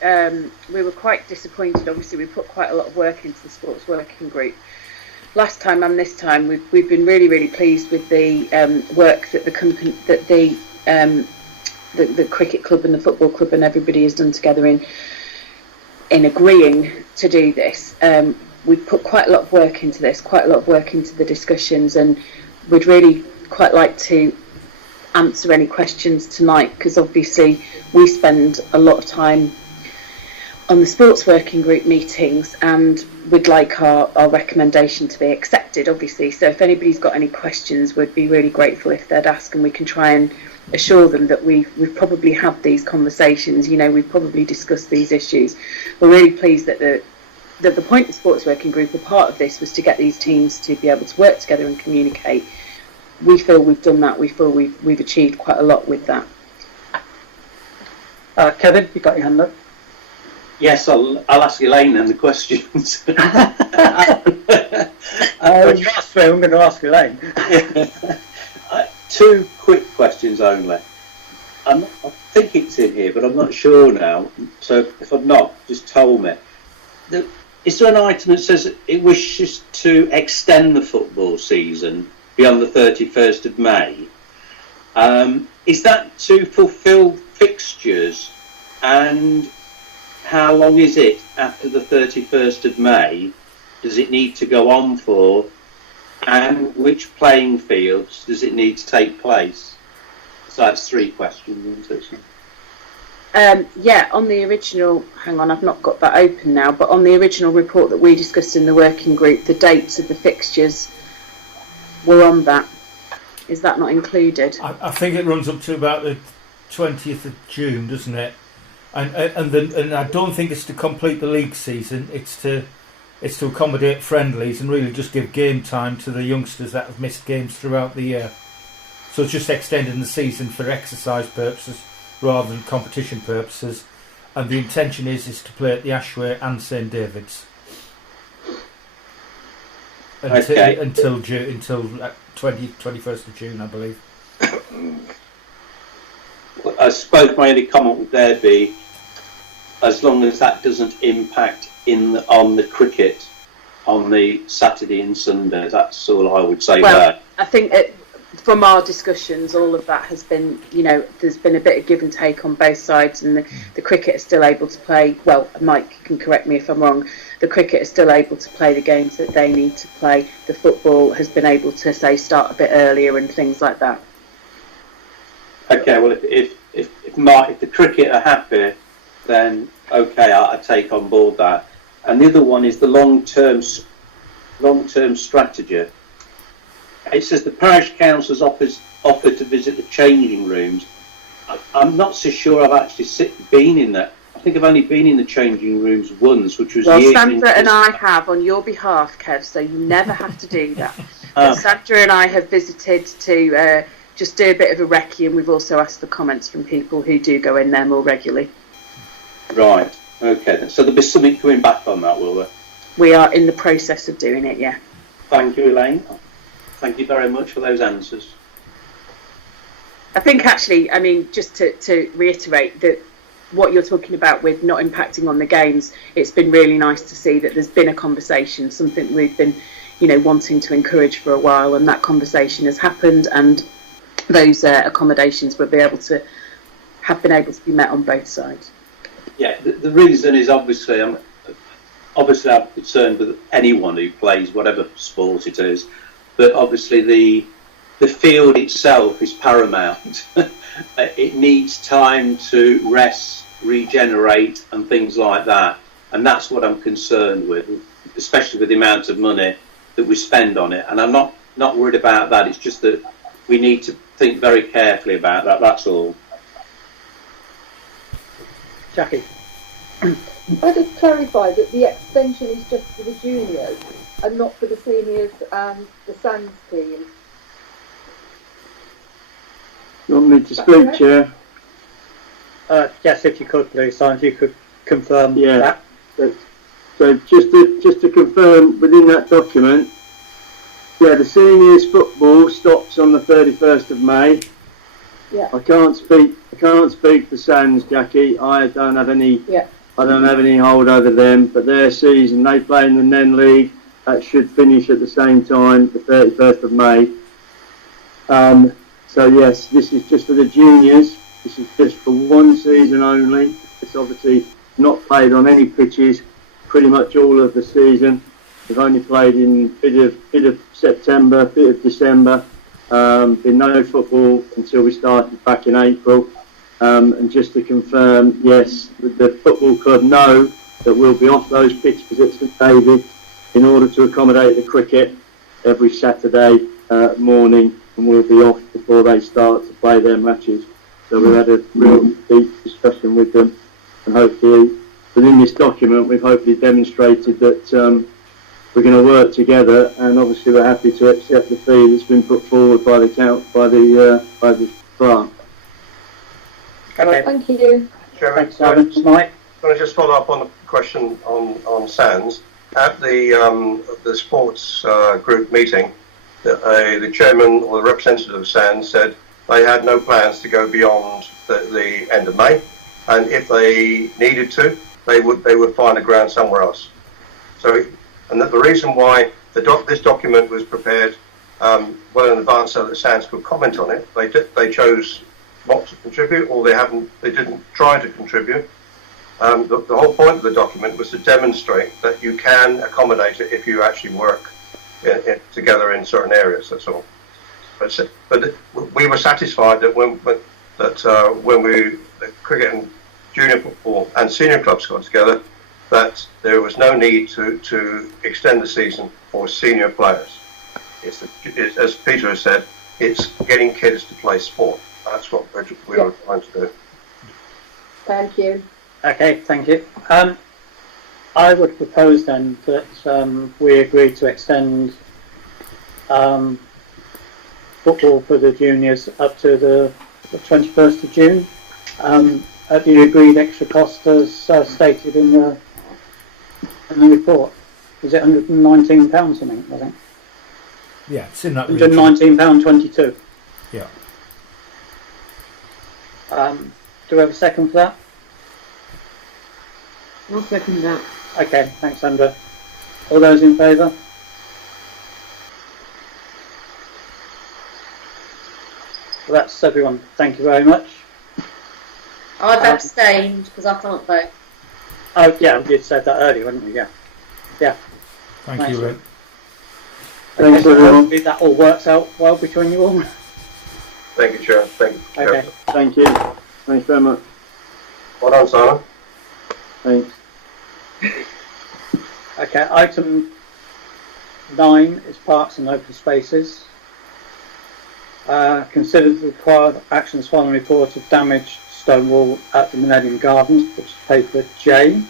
were quite disappointed. Obviously, we put quite a lot of work into the sports working group. Last time and this time, we've been really pleased with the work that the company, that the cricket club and the football club and everybody has done together in agreeing to do this. We've put quite a lot of work into this, quite a lot of work into the discussions, and we'd really quite like to answer any questions tonight, because obviously we spend a lot of time on the sports working group meetings, and we'd like our recommendation to be accepted, obviously. So if anybody's got any questions, we'd be really grateful if they'd ask, and we can try and assure them that we've probably had these conversations, we've probably discussed these issues. We're really pleased that the point of the sports working group, a part of this, was to get these teams to be able to work together and communicate. We feel we've done that. We feel we've achieved quite a lot with that. Kevin, you got your hand up? Yes, I'll ask Elaine then the questions. When you ask me, I'm going to ask Elaine. Two quick questions only. I think it's in here, but I'm not sure now. So if I'm not, just tell me. Is there an item that says it wishes to extend the football season beyond the 31st of May? Is that to fulfil fixtures, and how long is it after the 31st of May? Does it need to go on for, and which playing fields does it need to take place? So that's three questions, isn't it? Yeah, on the original, hang on, I've not got that open now, but on the original report that we discussed in the working group, the dates of the fixtures were on that. Is that not included? I think it runs up to about the 20th of June, doesn't it? And I don't think it's to complete the league season. It's to accommodate friendlies and really just give game time to the youngsters that have missed games throughout the year. So it's just extending the season for exercise purposes rather than competition purposes, and the intention is to play at the Ashway and St David's until 21st of June, I believe. I suppose my only comment would there be, as long as that doesn't impact on the cricket on the Saturday and Sunday, that's all I would say. Well, I think from our discussions, all of that has been, there's been a bit of give and take on both sides, and the cricket is still able to play. Well, Mike can correct me if I'm wrong. The cricket is still able to play the games that they need to play. The football has been able to, say, start a bit earlier and things like that. Okay, well, if the cricket are happy, then okay, I take on board that. And the other one is the long-term long-term strategy, it says the parish council's offered to visit the changing rooms. I'm not so sure I've actually been in that. I think I've only been in the changing rooms once, which was well, years Sandra and I have on your behalf, Kev, so you never have to do that. But Sandra and I have visited to just do a bit of a recce, and we've also asked for comments from people who do go in there more regularly. Right, okay then. So there'll be something coming back on that, will there? We are in the process of doing it, yeah. Thank you, Elaine. Thank you very much for those answers. I think actually, I mean, just to reiterate that what you're talking about with not impacting on the games, it's been really nice to see that there's been a conversation, something we've been, you know, wanting to encourage for a while, and that conversation has happened, and those accommodations have been able to be met on both sides. Yeah, the reason is obviously I'm concerned with anyone who plays whatever sport it is, but obviously the field itself is paramount. It needs time to rest, regenerate, and things like that, and that's what I'm concerned with, especially with the amount of money that we spend on it. And I'm not worried about that. It's just that we need to think very carefully about that. That's all. Jackie. I just clarify that the extension is just for the juniors and not for the seniors and the Sands team. You want me to speak, Chair? Yes, if you could, please, Simon, if you could confirm that. So just to confirm within that document, yeah, the seniors football stops on the 31st of May. Yeah. I can't speak for Sands, Jackie. I don't have any hold over them, but their season, they play in the NEN League, that should finish at the same time, the 31st of May. So yes, this is just for the juniors. This is just for one season only. It's obviously not played on any pitches pretty much all of the season. We've only played in bit of September, bit of December. Been no football until we started back in April. And just to confirm, yes, the football club know that we'll be off those pitches at St David in order to accommodate the cricket every Saturday morning, and we'll be off before they start to play their matches. So we had a real deep discussion with them, and hopefully within this document we've hopefully demonstrated that we're going to work together, and obviously we're happy to accept the fee that's been put forward by the clerk. Okay. Thank you. Chairman, Thanks, Simon. Mike? Can I just follow up on the question on Sands? At the sports group meeting, the chairman or the representative of Sands said they had no plans to go beyond the end of May, and if they needed to, they would find a ground somewhere else. So, and that the reason why this document was prepared well in advance so that Sands could comment on it, they chose not to contribute, or they didn't try to contribute. The whole point of the document was to demonstrate that you can accommodate it if you actually work together in certain areas. That's all. But we were satisfied that when the cricket and junior football and senior clubs got together, that there was no need to extend the season for senior players. It's as Peter has said, it's getting kids to play sport. That's what we were trying to do. Thank you. Okay, thank you. I would propose then that we agree to extend football for the juniors up to the 21st of June at the agreed extra cost as stated in the report. Was it £119 something, I think? Yeah, it's in that £119.22. Yeah. Do we have a second for that? I'll second that. Okay, thanks, Sandra. All those in favour? Well, that's everyone. Thank you very much. I've abstained because I can't vote. Oh, yeah, you said that earlier, hadn't you? Yeah. Yeah. Thank you, Rick. Thanks, everyone. Hopefully that all works out well between you all. Thank you, Chair. Thank you. Okay. Thank you. Thanks very much. Well done, Simon. Thanks. Okay, item 9 is parks and open spaces. Consider the required actions following report of damaged stone wall at the Millennium Gardens, which is paper J.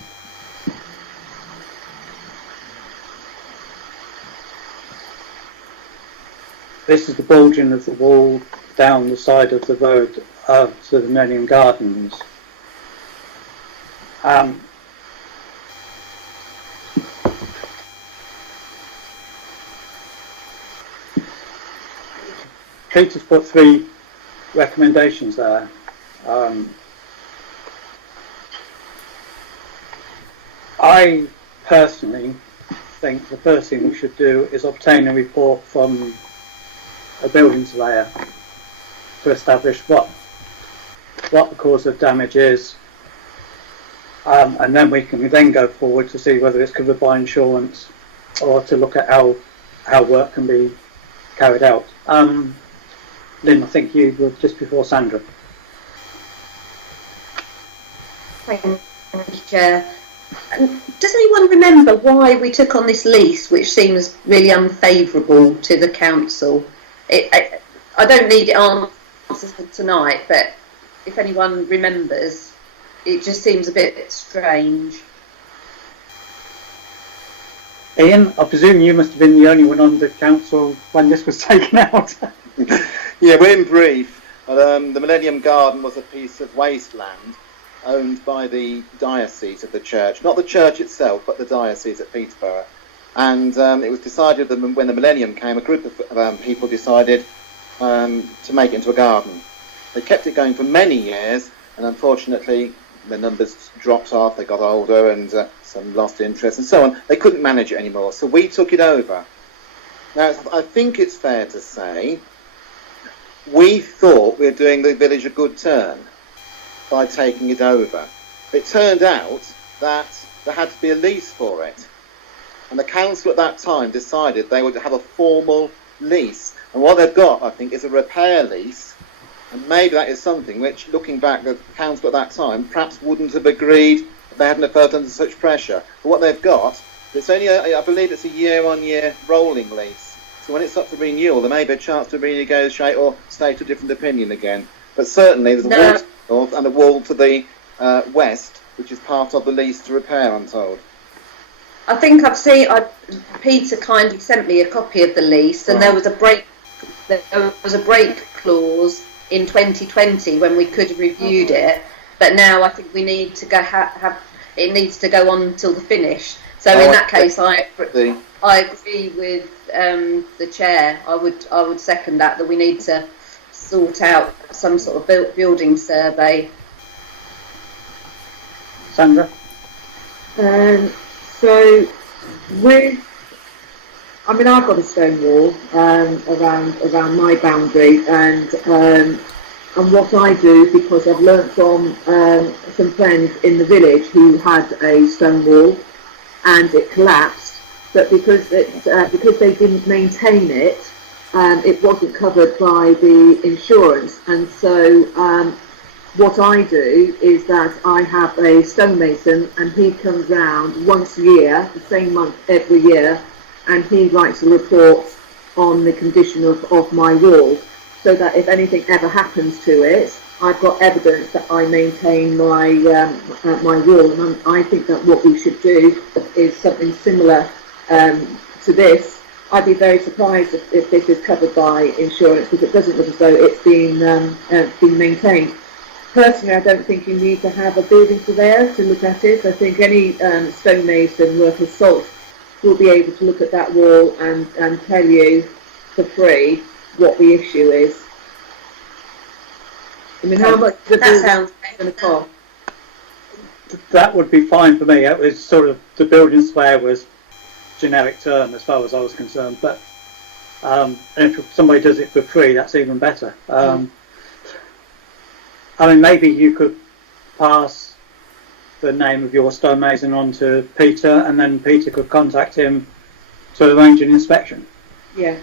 This is the bulging of the wall down the side of the road to the Millennium Gardens. Peter's put 3 recommendations there. I personally think the first thing we should do is obtain a report from a building surveyor to establish what the cause of damage is, and then we can then go forward to see whether it's covered by insurance or to look at how work can be carried out. Lynn, I think you were just before Sandra. Thank you, Chair. Does anyone remember why we took on this lease, which seems really unfavourable to the council? I don't need it answered tonight, but if anyone remembers, it just seems a bit strange. Ian, I presume you must have been the only one on the council when this was taken out. Yeah, well, in brief, the Millennium Garden was a piece of wasteland owned by the diocese of the church, not the church itself, but the diocese at Peterborough. And it was decided that when the Millennium came, a group of people decided to make it into a garden. They kept it going for many years, and unfortunately the numbers dropped off, they got older, and some lost interest and so on. They couldn't manage it anymore, so we took it over. Now, I think it's fair to say we thought we were doing the village a good turn by taking it over. It turned out that there had to be a lease for it, and the council at that time decided they would have a formal lease, and what they've got, I think, is a repair lease, and maybe that is something which, looking back, the council at that time perhaps wouldn't have agreed if they hadn't have felt under such pressure. But what they've got, it's only I believe it's a year-on-year rolling lease. So when it's up for renewal, there may be a chance to renegotiate or state a different opinion again. But certainly there's a wall to the north and a wall to the west, which is part of the lease to repair, I'm told. I think I've seen. Peter kindly sent me a copy of the lease, and there was a break. There was a break clause in 2020 when we could have reviewed it, but now I think we need to go have it needs to go on until the finish. So in that case, I agree with the chair. I would second that we need to sort out some sort of building survey. Sandra? So I've got a stone wall around my boundary, and what I do, because I've learnt from some friends in the village who had a stone wall and it collapsed, but because they didn't maintain it, it wasn't covered by the insurance, and so what I do is that I have a stonemason, and he comes round once a year, the same month every year, and he writes a report on the condition of my wall, so that if anything ever happens to it, I've got evidence that I maintain my my wall. And I think that what we should do is something similar to this. I'd be very surprised if this is covered by insurance, because it doesn't look as though it's been maintained. Personally, I don't think you need to have a building surveyor to look at it. I think any stonemason worth his salt will be able to look at that wall and tell you for free what the issue is. I mean, how much the building going to cost? That would be fine for me. It was sort of, the building surveyor was generic term as far as I was concerned, but if somebody does it for free, that's even better. I mean, maybe you could pass the name of your stonemason on to Peter, and then Peter could contact him to arrange an inspection. Yeah,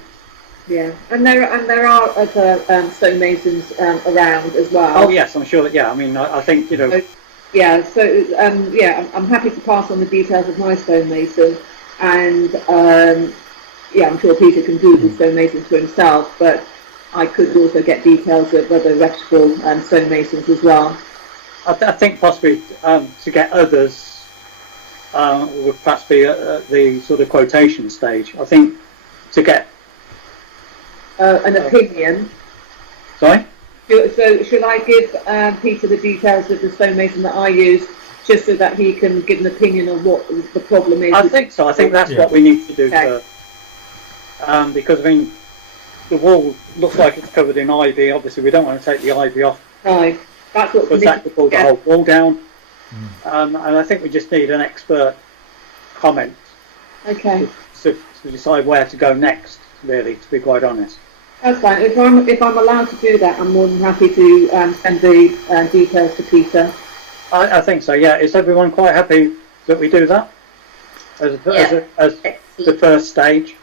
and there are other stonemasons around as well. Oh yes, I'm sure that. Yeah, I mean, I think you know. Yeah, so I'm happy to pass on the details of my stonemason, and yeah, I'm sure Peter can do the stonemasons for himself, but I could also get details of other reputable stonemasons as well. I think possibly to get others would perhaps be at the sort of quotation stage. I think to get an opinion. Sorry? So should I give Peter the details of the stonemason that I use, just so that he can give an opinion on what the problem is? I think so. I think that's what we need to do first. Because, I mean, the wall looks like it's covered in ivy. Obviously, we don't want to take the ivy off. Right. That's what because that could pull the whole wall down. And I think we just need an expert comment. Okay. To decide where to go next, really, to be quite honest. That's fine. If I'm allowed to do that, I'm more than happy to send the details to Peter. I think so. Yeah. Is everyone quite happy that we do that as the first stage?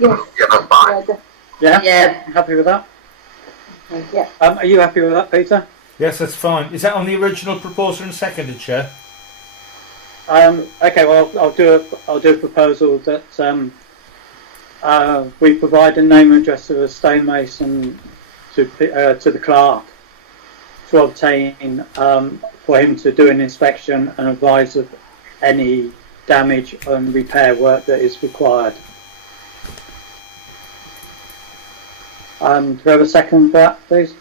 Yes. Yeah, that's fine. Yeah. Yeah. Happy with that? Okay. Yeah. Are you happy with that, Peter? Yes, that's fine. Is that on the original proposal and seconded, Chair? Okay. Well, I'll do a proposal that we provide a name and address of a stonemason to the clerk to obtain for him to do an inspection and advise of any damage and repair work that is required. Do we have a second for that, please?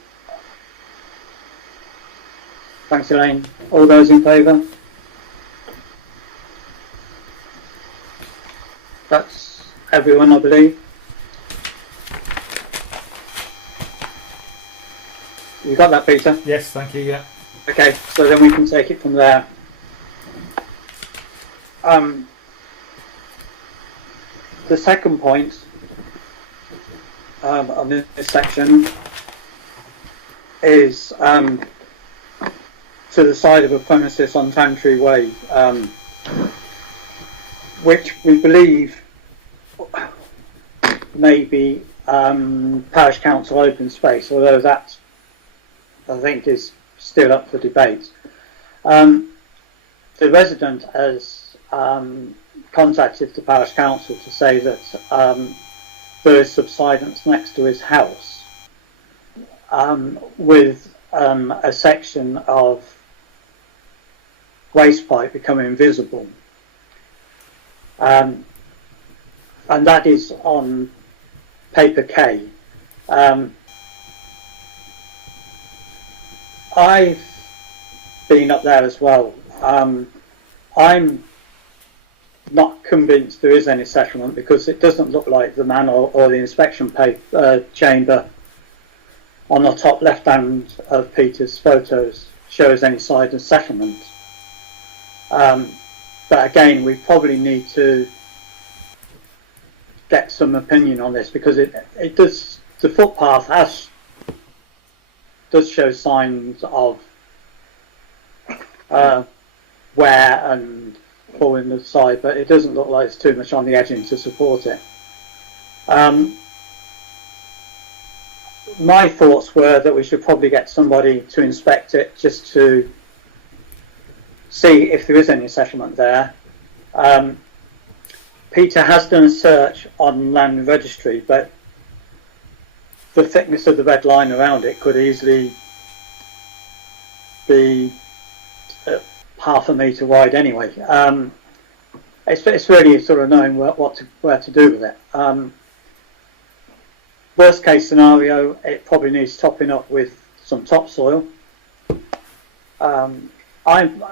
Thanks, Elaine. All those in favour? That's everyone, I believe. You got that, Peter? Yes, thank you, yeah. Okay, so then we can take it from there. The second point on this section is to the side of a premises on Tantry Way, which we believe may be Parish Council open space, although that I think is still up for debate. The resident has contacted the Parish Council to say that there is subsidence next to his house with a section of waste pipe becoming visible. And that is on paper K. I've been up there as well. I'm not convinced there is any settlement because it doesn't look like the man or the inspection chamber on the top left hand of Peter's photos shows any sign of settlement. But again, we probably need to get some opinion on this because it does, the footpath does show signs of wear and falling to the side, but it doesn't look like it's too much on the edging to support it. My thoughts were that we should probably get somebody to inspect it just to see if there is any settlement there. Peter has done a search on land registry, but the thickness of the red line around it could easily be half a metre wide anyway. It's really sort of knowing where to do with it. Worst case scenario, it probably needs topping up with some topsoil. I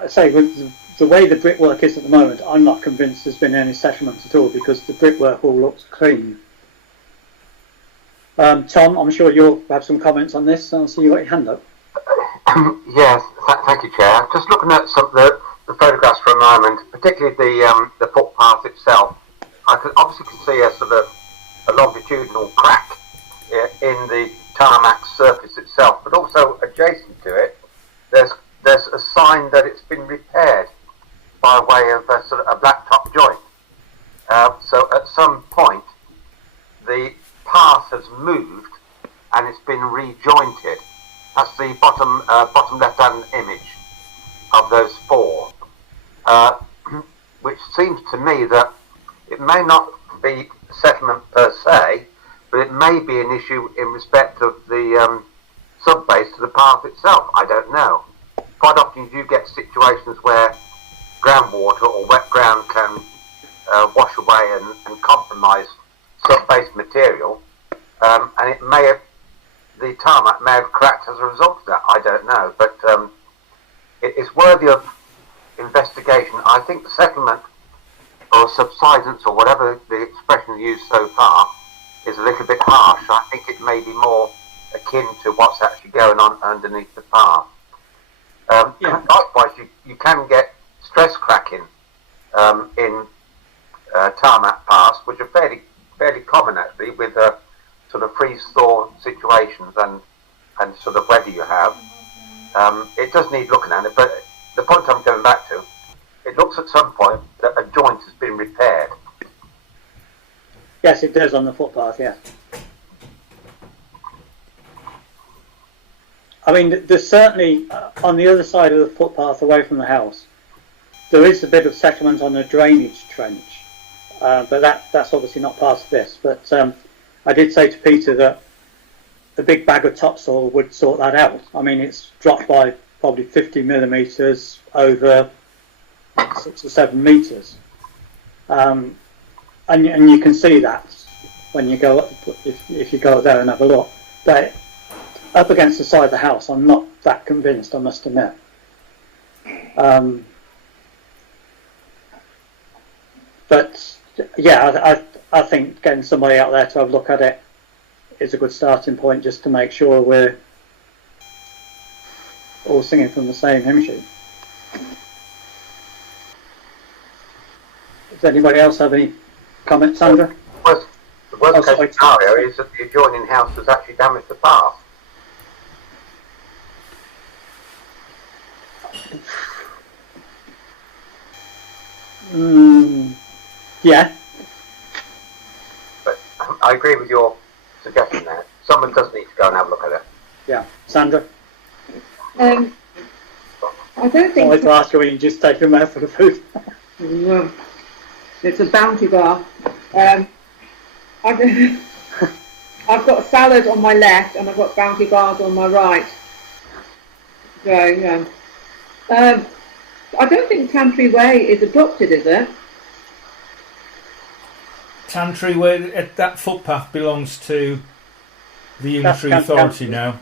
say with the way the brickwork is at the moment, I'm not convinced there's been any settlement at all because the brickwork all looks clean. Tom, I'm sure you'll have some comments on this. I'll see you got your hand up. Yes, thank you, Chair. Just looking at some of the photographs for a moment, particularly the footpath itself. I obviously can see a sort of a longitudinal crack in the tarmac surface itself, but also adjacent to it, there's a sign that it's been repaired by way of a sort of a blacktop joint. So at some point, the path has moved and it's been rejointed. That's the bottom left-hand image of those four, which seems to me that it may not be a settlement per se, but it may be an issue in respect of the sub-base to the path itself. I don't know. Quite often you do get situations where groundwater or wet ground can wash away and compromise sub-base material, and it may have, the tarmac may have cracked as a result of that. I don't know, but it is worthy of investigation. I think the settlement or subsidence or whatever the expression used so far is a little bit harsh. I think it may be more akin to what's actually going on underneath the path. Likewise, you can get stress cracking in tarmac paths, which are fairly common actually with sort of freeze-thaw situations and sort of weather you have. It does need looking at it, but the point I'm going back to, it looks at some point that a joint has been repaired. Yes, it does on the footpath, yeah. I mean, there's certainly, on the other side of the footpath away from the house, there is a bit of settlement on a drainage trench, but that's obviously not part of this. But I did say to Peter that a big bag of topsoil would sort that out. I mean, it's dropped by probably 50 millimetres over 6 or 7 metres. And you can see that when you go up, if you go there and have a look. But up against the side of the house, I'm not that convinced, I must admit. But yeah, I think getting somebody out there to have a look at it is a good starting point, just to make sure we're all singing from the same hymn sheet. Does anybody else have any comments, Sandra? The worst case scenario is that the adjoining house has actually damaged the path. Yeah. But I agree with your suggestion there. Someone does need to go and have a look at it. Yeah. Sandra? I don't think... I wanted to ask you when you just take them out for the food. No. It's a bounty bar. I've got a salad on my left and I've got bounty bars on my right. So, yeah. I don't think Tantry Way is adopted, is it? Tantry Way, that footpath belongs to the Unitary Authority now,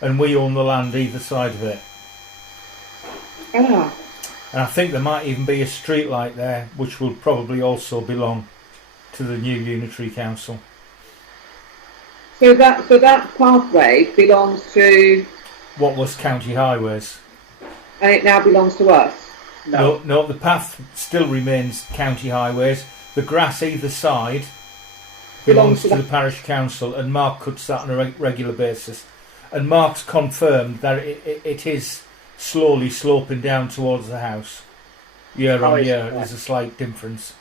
and we own the land either side of it. Ah. And I think there might even be a street light there, which will probably also belong to the new Unitary Council. So that pathway belongs to... What was County Highways. And it now belongs to us? No, the path still remains County Highways. The grass either side belongs to the Parish Council, and Mark cuts that on a regular basis. And Mark's confirmed that it is slowly sloping down towards the house. Year on year, there's a slight difference.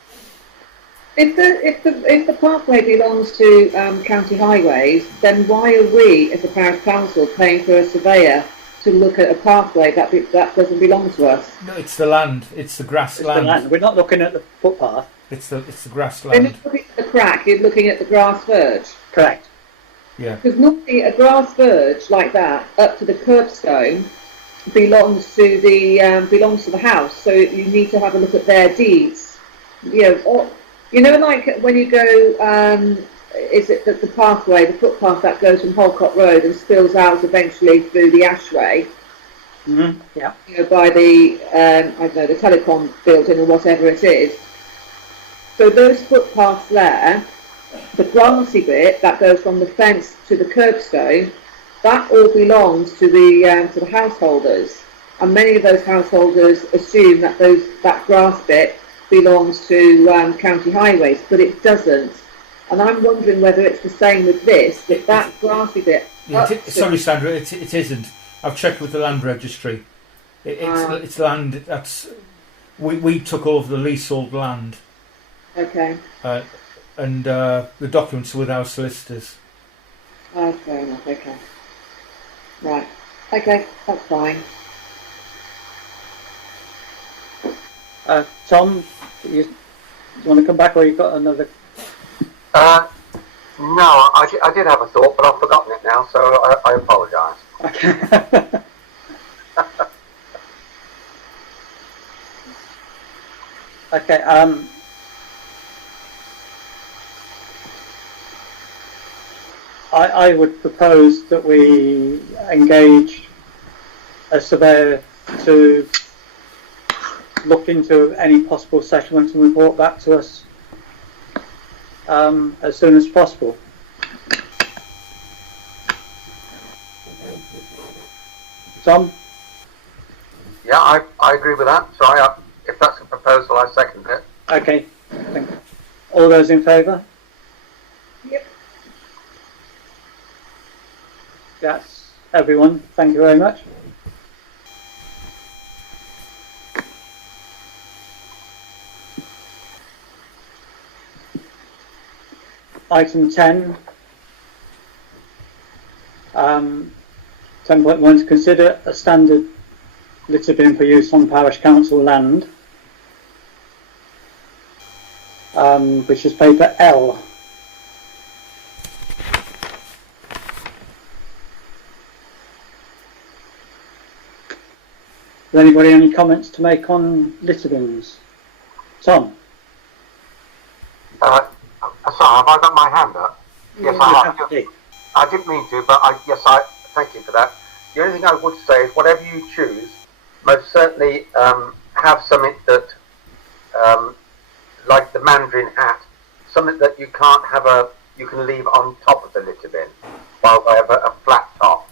If the pathway belongs to County Highways, then why are we, as a Parish Council, paying for a surveyor to look at a pathway that doesn't belong to us? No, it's the land. It's the grassland. We're not looking at the footpath. It's the grassland. When you're looking at the crack, you're looking at the grass verge. Correct. Yeah. Because normally a grass verge like that, up to the curbstone, belongs to the house. So you need to have a look at their deeds. Like when you go, is it the pathway, the footpath that goes from Holcott Road and spills out eventually through the Ashway? Mm-hmm. Yeah. By the the telecom building or whatever it is. So those footpaths there, the grassy bit that goes from the fence to the curbstone, that all belongs to the householders, and many of those householders assume that that grass bit belongs to County Highways, but it doesn't. And I'm wondering whether it's the same with this, that grassy bit. Sorry, Sandra, it isn't. I've checked with the land registry. It's land that's we took over the leasehold land. Okay. And the documents are with our solicitors. Oh, fair enough. Okay. Right. Okay, that's fine. Tom, you want to come back, or you've got another No, I did have a thought, but I've forgotten it now, so I apologise. Okay. Okay. I would propose that we engage a surveyor to look into any possible settlements and report back to us as soon as possible. Tom? Yeah, I agree with that. So if that's a proposal, I second it. Okay. All those in favour? Yep. That's everyone. Thank you very much. Item 10. 10.1 to consider a standard litter bin for use on parish council land, which is paper L. Has anybody any comments to make on litter bins? Tom? Sorry, have I got my hand up? Yes, I have. I didn't mean to, but I thank you for that. The only thing I would say is whatever you choose, most certainly have something that, like the Mandarin hat, something that you can't have you can leave on top of the litter bin, while they have a flat top.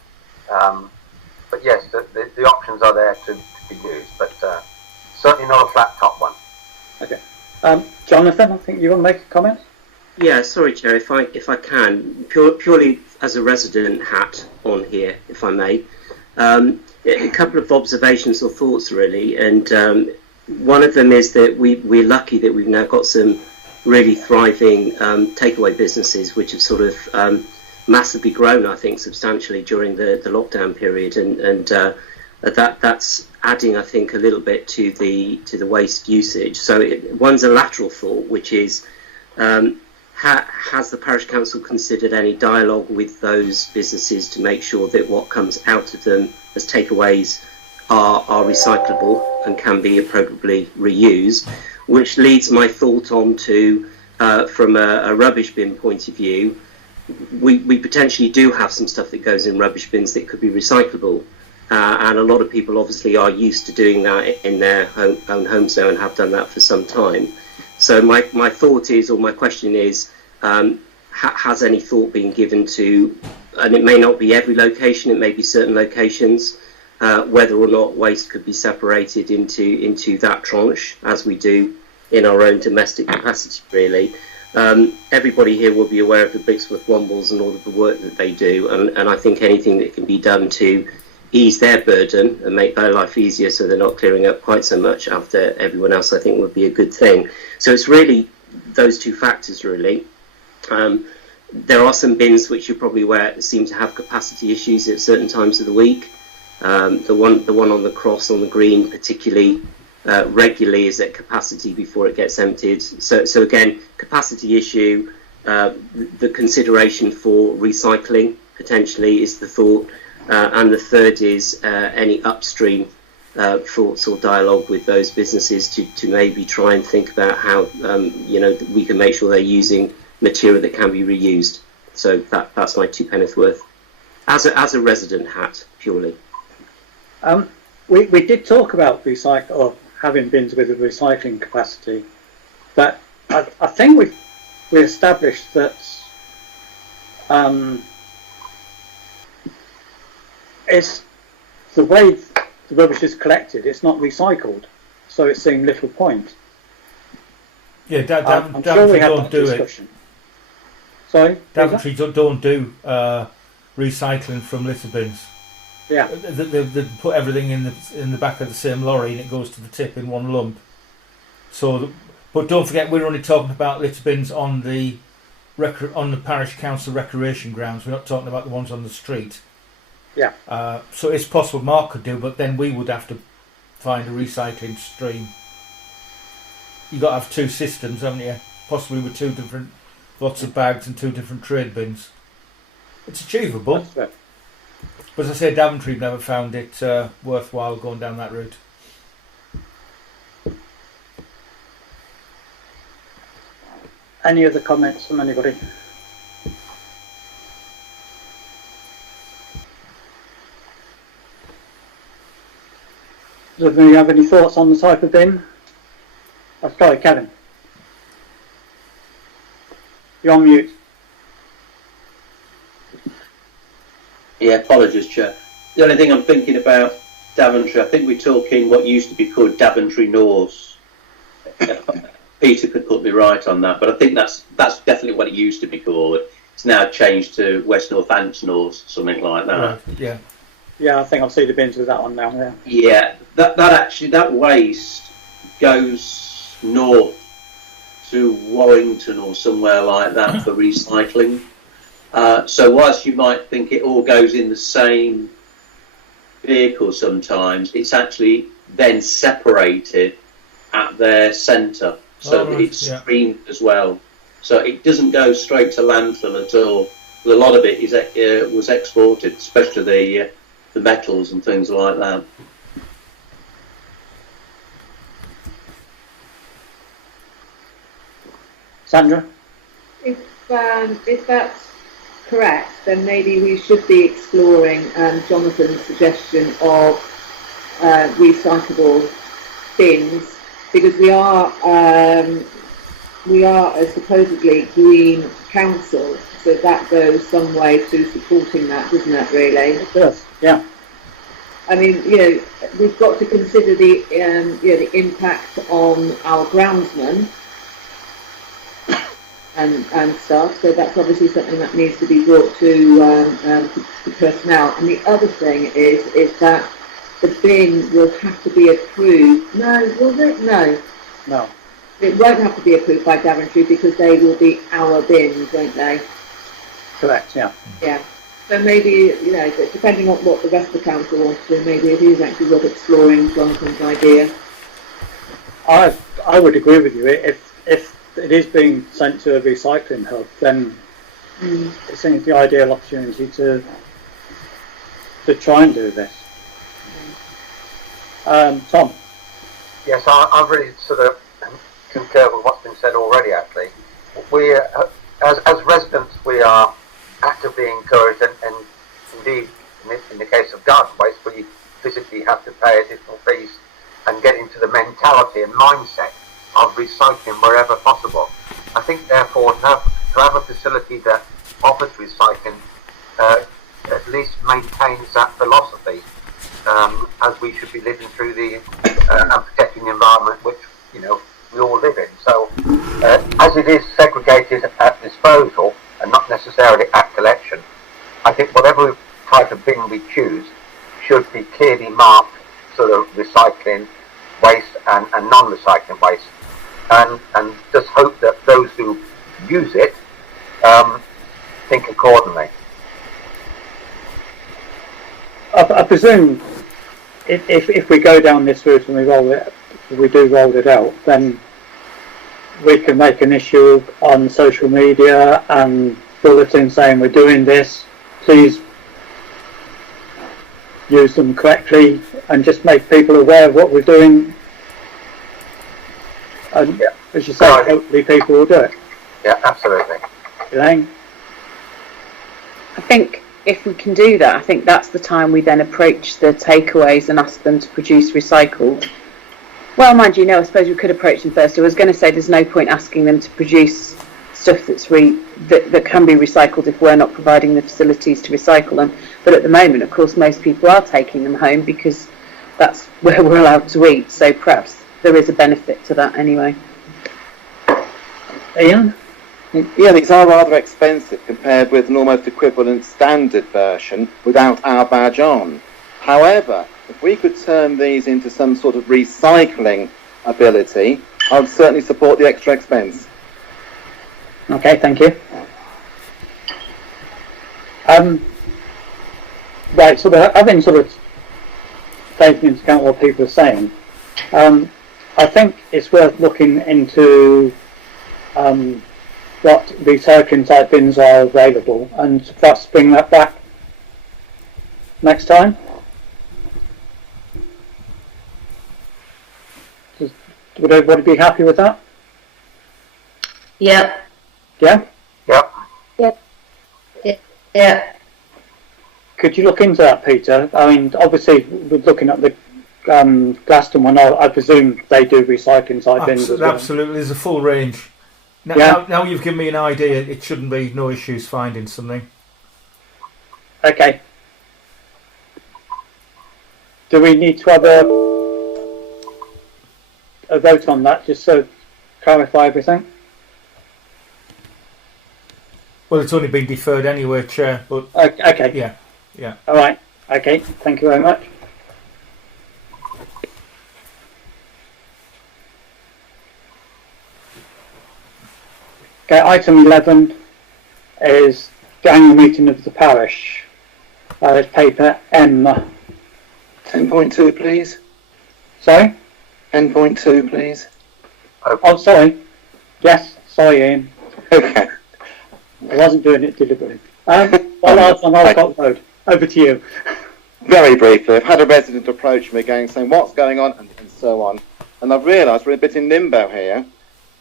But yes, the options are there to be used, but certainly not a flat top one. Okay. Jonathan, I think you want to make a comment? Yeah, sorry, Chair, if I can, purely as a resident hat on here, if I may. A couple of observations or thoughts, really, and one of them is that we're lucky that we've now got some really thriving takeaway businesses, which have sort of massively grown, I think, substantially during the lockdown period, and that's adding, I think, a little bit to the waste usage. So one's a lateral thought, which is, has the parish council considered any dialogue with those businesses to make sure that what comes out of them as takeaways are recyclable and can be appropriately reused? Which leads my thought on to, from a rubbish bin point of view, we potentially do have some stuff that goes in rubbish bins that could be recyclable. And a lot of people obviously are used to doing that in their own homes now and have done that for some time. So my thought is, or my question is, has any thought been given to, and it may not be every location, it may be certain locations, whether or not waste could be separated into that tranche, as we do in our own domestic capacity, really. Everybody here will be aware of the Brixworth Wombles and all of the work that they do, and I think anything that can be done to ease their burden and make their life easier so they're not clearing up quite so much after everyone else, I think would be a good thing. So it's really those two factors, really. There are some bins which you're probably aware seem to have capacity issues at certain times of the week. The one on the cross on the green particularly regularly is at capacity before it gets emptied. So again, capacity issue, the consideration for recycling potentially is the thought. And the third is any upstream thoughts or dialogue with those businesses to maybe try and think about how we can make sure they're using material that can be reused. So that's my 2 penneth worth as a resident hat purely. We did talk about recycle or having bins with a recycling capacity, but I think we established that. It's the way the rubbish is collected, it's not recycled, so it seemed little point. Yeah, I'm sure we had don't that do discussion. Sorry? Daventry don't do recycling from litter bins. Yeah. They put everything in the back of the same lorry and it goes to the tip in one lump. So, but don't forget, we're only talking about litter bins on the parish council recreation grounds. We're not talking about the ones on the street. Yeah. So it's possible Mark could do, but then we would have to find a recycling stream. You've got to have two systems, haven't you? Possibly with two different lots of bags and 2 different trade bins. It's achievable. That's fair. But as I say, Daventry never found it worthwhile going down that route. Any other comments from anybody? Does anybody have any thoughts on the type of bin? I've got it, Kevin. You're on mute. Yeah, apologies, Chair. The only thing I'm thinking about Daventry, I think we're talking what used to be called Daventry North. Peter could put me right on that, but I think that's definitely what it used to be called. It's now changed to West Northampton or something like that. Right, yeah. Yeah, I think I've seen the bins with that on now. Yeah. Yeah, that waste goes north to Warrington or somewhere like that for recycling. So whilst you might think it all goes in the same vehicle sometimes, it's actually then separated at their centre, so that it's streamed as well. So it doesn't go straight to landfill at all. A lot of it is was exported, especially the metals and things like that. Sandra? If that's correct, then maybe we should be exploring Jonathan's suggestion of recyclable bins, because we are a supposedly green council, so that goes some way to supporting that, doesn't it, really? It does, yeah. I mean, we've got to consider the impact on our groundsmen and stuff, so that's obviously something that needs to be brought to personnel. And the other thing is that the bin will have to be approved. No, will it? No. No. It won't have to be approved by Daventry because they will be our bins, won't they? Correct, yeah. Yeah. So maybe, depending on what the rest of the council wants to do, maybe it is actually worth exploring Jonathan's idea. I would agree with you. If it is being sent to a recycling hub, then it seems the ideal opportunity to try and do this. Tom? Yes, I really sort of concur with what's been said already, actually. We, as residents, we are actively encouraged, and indeed, in the case of garden waste, we physically have to pay additional fees and get into the mentality and mindset of recycling wherever possible. I think, therefore, to have a facility that offers recycling at least maintains that philosophy, as we should be living through and protecting the environment which we all live in. So, as it is segregated at disposal and not necessarily at collection, I think whatever type of bin we choose should be clearly marked sort of recycling waste and non-recycling waste, and just hope that those who use it think accordingly. I presume if we go down this route and we do roll it out, then we can make an issue on social media and bulletins saying we're doing this, please use them correctly, and just make people aware of what we're doing, and as you say, hopefully people will do it. Yeah, absolutely. Elaine? I think if we can do that, I think that's the time we then approach the takeaways and ask them to produce recycled. Well, mind you, I suppose we could approach them first. I was going to say there's no point asking them to produce stuff that can be recycled if we're not providing the facilities to recycle them. But at the moment, of course, most people are taking them home because that's where we're allowed to eat. So perhaps there is a benefit to that anyway. Ian? Yeah, these are rather expensive compared with an almost equivalent standard version without our badge on. However, if we could turn these into some sort of recycling ability, I would certainly support the extra expense. Okay, thank you. Right, so I've been sort of taking into account what people are saying. I think it's worth looking into what recycling type bins are available, and perhaps bring that back next time. Would everybody be happy with that? Yep. Yeah? Yep. Yeah. Could you look into that, Peter? I mean, obviously, we're looking at the Glaston one. I presume they do recycling type bins as well. Absolutely, there's a full range. Now, Yeah. now you've given me an idea, it shouldn't be no issues finding something. Okay. Do we need to have a vote on that, just to clarify everything? Well, it's only been deferred anyway, Chair, but... Okay. Yeah. All right. Okay. Thank you very much. Okay. Item 11 is the annual meeting of the parish. It's paper M. 10.2, please. Sorry? 10.2, please. Oh, sorry. Yes. Sorry, Ian. Okay. I wasn't doing it deliberately. Bollards on Alcott Road. Over to you. Very briefly, I've had a resident approach me saying what's going on and so on. And I've realised we're a bit in limbo here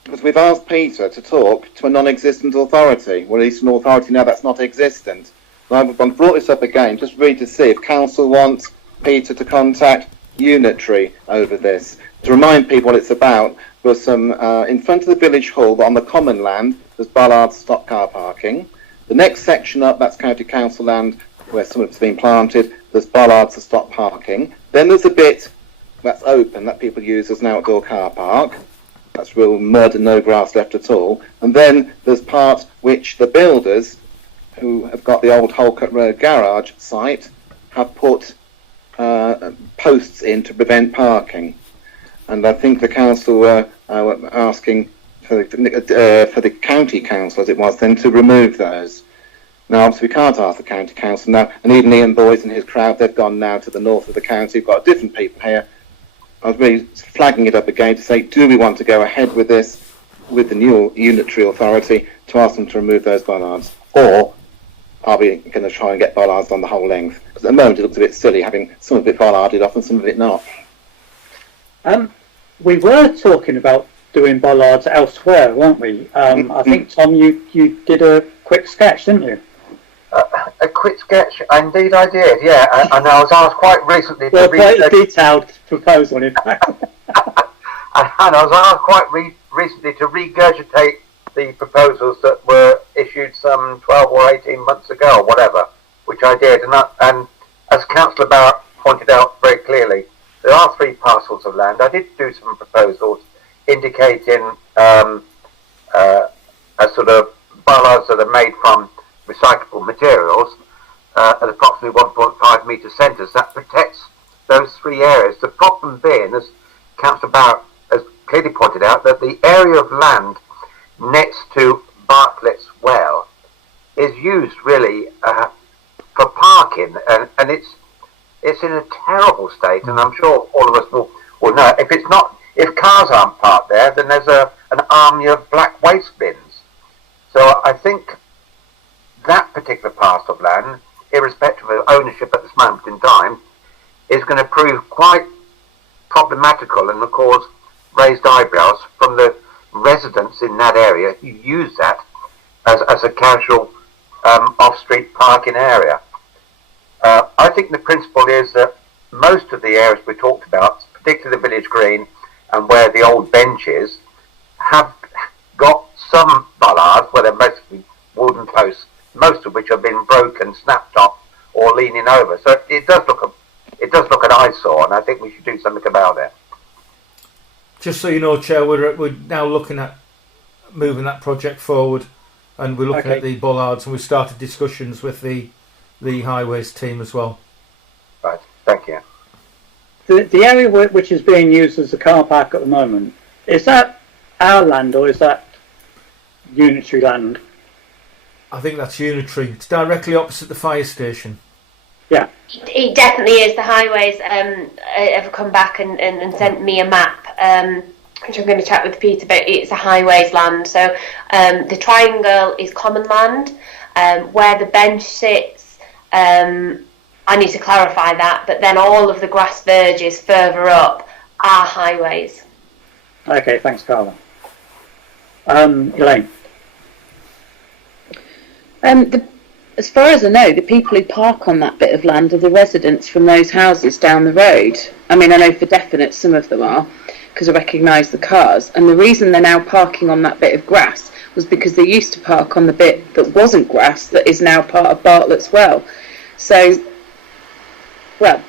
because we've asked Peter to talk to a non-existent authority, or at least an authority now that's not existent. And I've brought this up again just really to see if council wants Peter to contact Unitary over this. To remind people what it's about, there's some in front of the village hall on the common land, there's bollards stop car parking. The next section up, that's county council land where some of it's been planted, there's bollards to stop parking. Then there's a bit that's open that people use as an outdoor car park. That's real mud and no grass left at all. And then there's part which the builders who have got the old Holcott Road garage site have put posts in to prevent parking. And I think the council were asking for the county council, as it was then, to remove those. Now, obviously, we can't ask the county council now, and even Ian Boyce and his crowd, they've gone now to the north of the county. We've got different people here. I was really flagging it up again to say, do we want to go ahead with this, with the new unitary authority, to ask them to remove those bollards? Or are we going to try and get bollards on the whole length? Because at the moment, it looks a bit silly having some of it bollarded off and some of it not. We were talking about doing bollards elsewhere, weren't we? I think, Tom, you did a quick sketch, didn't you? A quick sketch, indeed I did, yeah. And I was asked quite recently to quite a detailed proposal, in fact. and I was asked quite recently to regurgitate the proposals that were issued some 12 or 18 months ago, or whatever, which I did. And as Councillor Barrett pointed out very clearly, there are 3 parcels of land. I did do some proposals indicating a sort of bollards that are made from recyclable materials at approximately 1.5 metre centres that protects those 3 areas. The problem being, as Councillor Barrett has clearly pointed out, that the area of land next to Bartlett's well is used really for parking, and it's in a terrible state, and I'm sure all of us will know. If cars aren't parked there, then there's an army of black waste bins. So I think that particular parcel of land, irrespective of ownership at this moment in time, is going to prove quite problematical and will cause raised eyebrows from the residents in that area who use that as a casual off-street parking area. I think the principle is that most of the areas we talked about, particularly the village green and where the old bench is, have got some bollards where they're mostly wooden posts, most of which have been broken, snapped off, or leaning over. So it does look an eyesore, and I think we should do something about it. Just so you know, Chair, we're now looking at moving that project forward, and we're looking at the bollards, and we've started discussions with the highways team as well. Right, thank you. The area which is being used as a car park at the moment, is that our land or is that unitary land? I think that's unitary. It's directly opposite the fire station. Yeah. It definitely is. The highways have come back and sent me a map. which I'm going to chat with Peter about, it's a highways land. So the triangle is common land. Where the bench sits, I need to clarify that, but then all of the grass verges further up are highways. Okay, thanks, Carla. Elaine? As far as I know, the people who park on that bit of land are the residents from those houses down the road. I mean, I know for definite some of them are, because I recognise the cars. And the reason they're now parking on that bit of grass was because they used to park on the bit that wasn't grass that is now part of Bartlett's Well. So, well,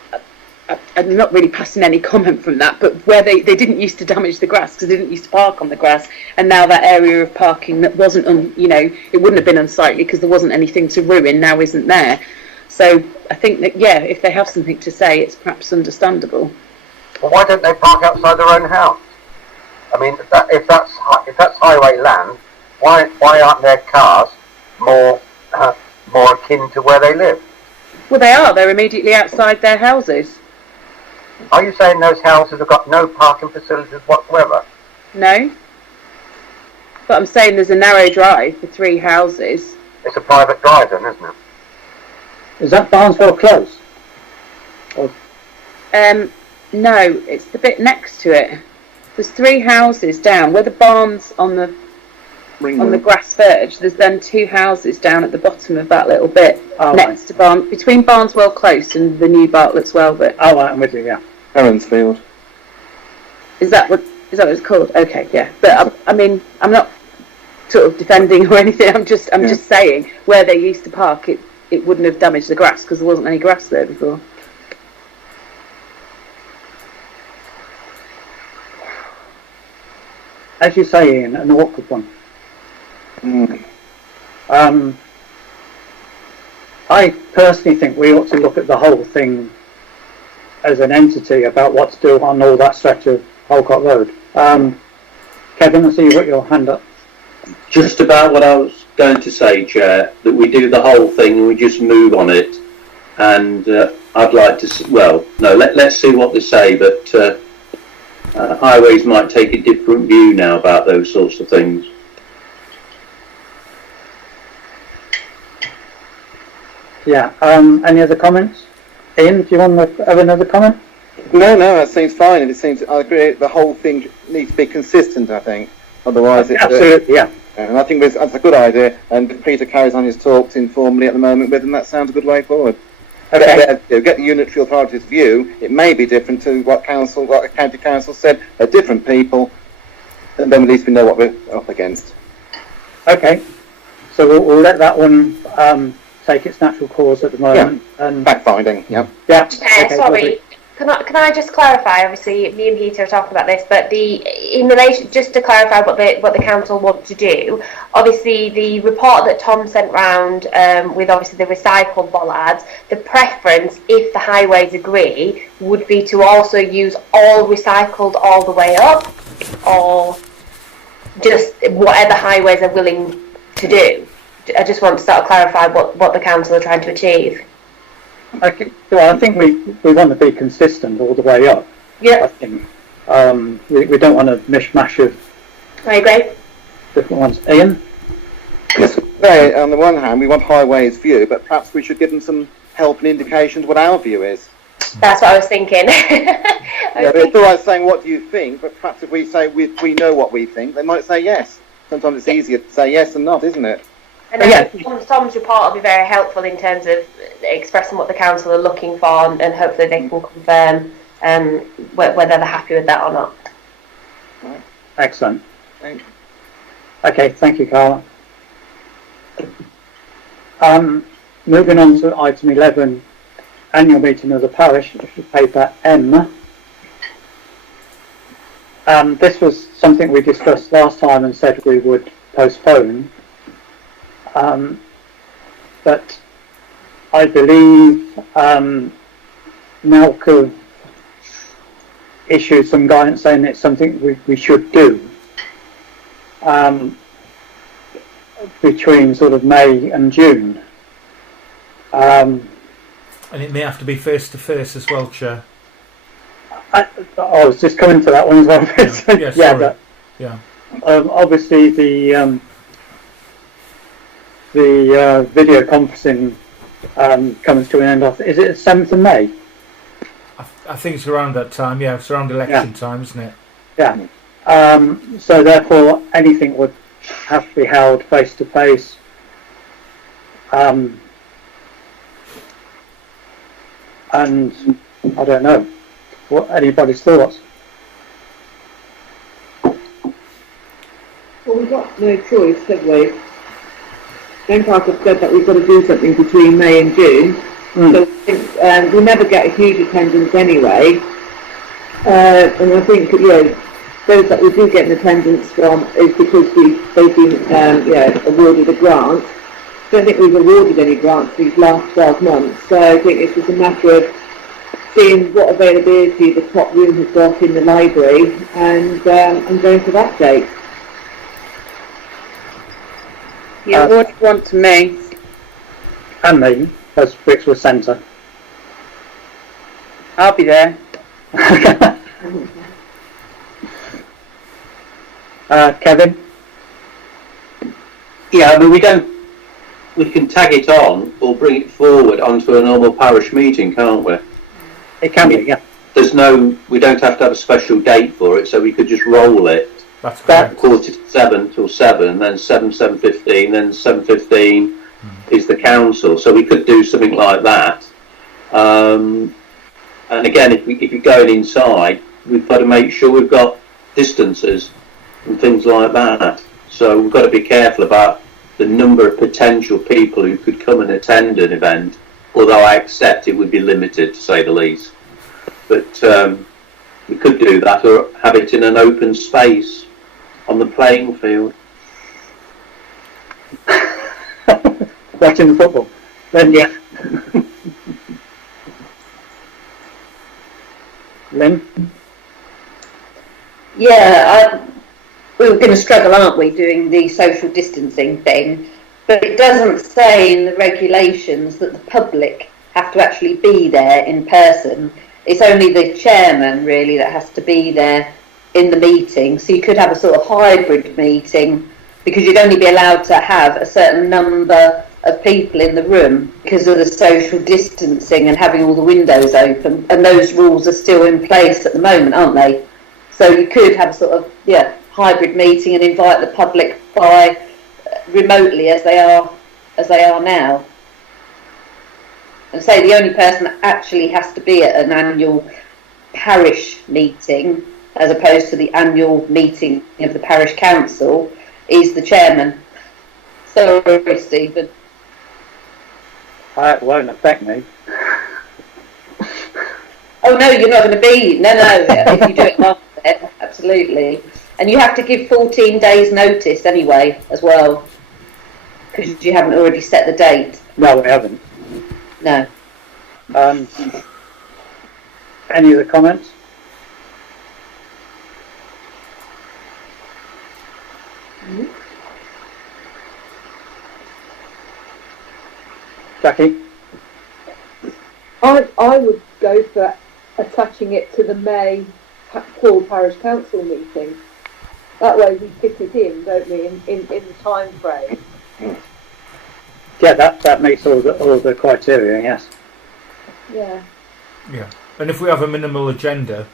I'm not really passing any comment from that, but where they didn't used to damage the grass because they didn't used to park on the grass, and now that area of parking that wasn't, it wouldn't have been unsightly because there wasn't anything to ruin, now isn't there. So I think that, yeah, if they have something to say, it's perhaps understandable. Well, why don't they park outside their own house? I mean, if that's highway land, why aren't their cars more akin to where they live? Well, they are. They're immediately outside their houses. Are you saying those houses have got no parking facilities whatsoever? No. But I'm saying there's a narrow drive for 3 houses. It's a private drive then, isn't it? Is that Barnesville Close? Or... No, it's the bit next to it. There's 3 houses down. Where the barn's on the grass verge, there's then 2 houses down at the bottom of that little bit next to between Barneswell Close and the new Bartlett's Well bit. Oh, right, I'm with you, yeah. Heronsfield. Is that what it's called? Okay, yeah. But I mean, I'm not sort of defending or anything. I'm just saying where they used to park, it wouldn't have damaged the grass because there wasn't any grass there before. As you say, Ian, an awkward one. I personally think we ought to look at the whole thing as an entity about what to do on all that stretch of Holcott Road. Kevin, I see you got your hand up. Just about what I was going to say, Chair, that we do the whole thing and we just move on it. And I'd like to, let's see what they say, but highways might take a different view now about those sorts of things. Yeah, any other comments? Ian, do you want to have another comment? No, that seems fine. I agree, the whole thing needs to be consistent, I think. Otherwise, absolutely, yeah. And I think that's a good idea. And Peter carries on his talks informally at the moment with them. That sounds a good way forward. Okay. Get the unitary authority's view. It may be different to what the county council said. They're different people, and then at least we know what we're up against. Okay. So we'll let that one take its natural course at the moment. Yeah. And fact-finding. Yeah. Yeah. Okay, sorry. Can I just clarify? Obviously, me and Peter are talking about this, but in relation, just to clarify what the council want to do. Obviously, the report that Tom sent round with obviously the recycled bollards, the preference, if the highways agree, would be to also use all recycled all the way up, or just whatever highways are willing to do. I just want to sort of clarify what the council are trying to achieve. Okay. Well, I think we want to be consistent all the way up. Yeah. I think we don't want a mishmash of. I agree. Different ones. Ian. Yes. On the one hand, we want highways view, but perhaps we should give them some help and indications what our view is. That's what I was thinking. It's all right saying what do you think, but perhaps if we say we know what we think, they might say yes. Sometimes it's easier to say yes than not, isn't it? And Tom's report will be very helpful in terms of expressing what the council are looking for, and hopefully they can confirm whether they're happy with that or not. Excellent. Okay, thank you, Carla. Moving on to item 11, annual meeting of the parish, paper M. This was something we discussed last time and said we would postpone. But I believe NALCO issued some guidance saying it's something we should do between sort of May and June. And it may have to be first to first as well, Chair. I was just coming to that one as well. Yeah. Obviously the video conferencing comes to an end. Is it the 7th of May? I think it's around that time. Yeah, it's around election time, isn't it? Yeah. So therefore, anything would have to be held face to face. And I don't know what anybody's thoughts. Well, we've got no choice, have we? Denmark have said that we've got to do something between May and June. So we never get a huge attendance anyway. And I think, those that we do get an attendance from is because they've been awarded a grant. I don't think we've awarded any grants these last 12 months. So I think it's just a matter of seeing what availability the top room has got in the library and going for that date. You awarded one to me. And me, as Brixworth Centre. I'll be there. Kevin? Yeah, I mean, we can tag it on or bring it forward onto a normal parish meeting, can't we? It can be, yeah. We don't have to have a special date for it, so we could just roll it. That's correct. 7:45 till 7, then 7:15, then 7:15 is the council. So we could do something like that. And again, if you're going inside, we've got to make sure we've got distances and things like that. So we've got to be careful about the number of potential people who could come and attend an event, although I accept it would be limited, to say the least. But we could do that, or have it in an open space on the playing field. Watching the football. Then, yeah. Lynn? Yeah, we were going to struggle, aren't we, doing the social distancing thing? But it doesn't say in the regulations that the public have to actually be there in person. It's only the chairman, really, that has to be there in the meeting. So you could have a sort of hybrid meeting, because you'd only be allowed to have a certain number of people in the room because of the social distancing and having all the windows open. And those rules are still in place at the moment, aren't they? So you could have a sort of, hybrid meeting and invite the public by remotely as they are now. And say the only person that actually has to be at an annual parish meeting, as opposed to the annual meeting of the parish council, is the chairman. Sorry, Stephen. It won't affect me. Oh no, you're not going to be. No, if you do it after then, absolutely. And you have to give 14 days notice anyway, as well, because you haven't already set the date. No, we haven't. No. Any other comments? Jackie? I would go for attaching it to the May full parish council meeting. That way we fit it in, don't we, in the time frame. Yeah, that meets all the criteria, yes. Yeah. Yeah. And if we have a minimal agenda,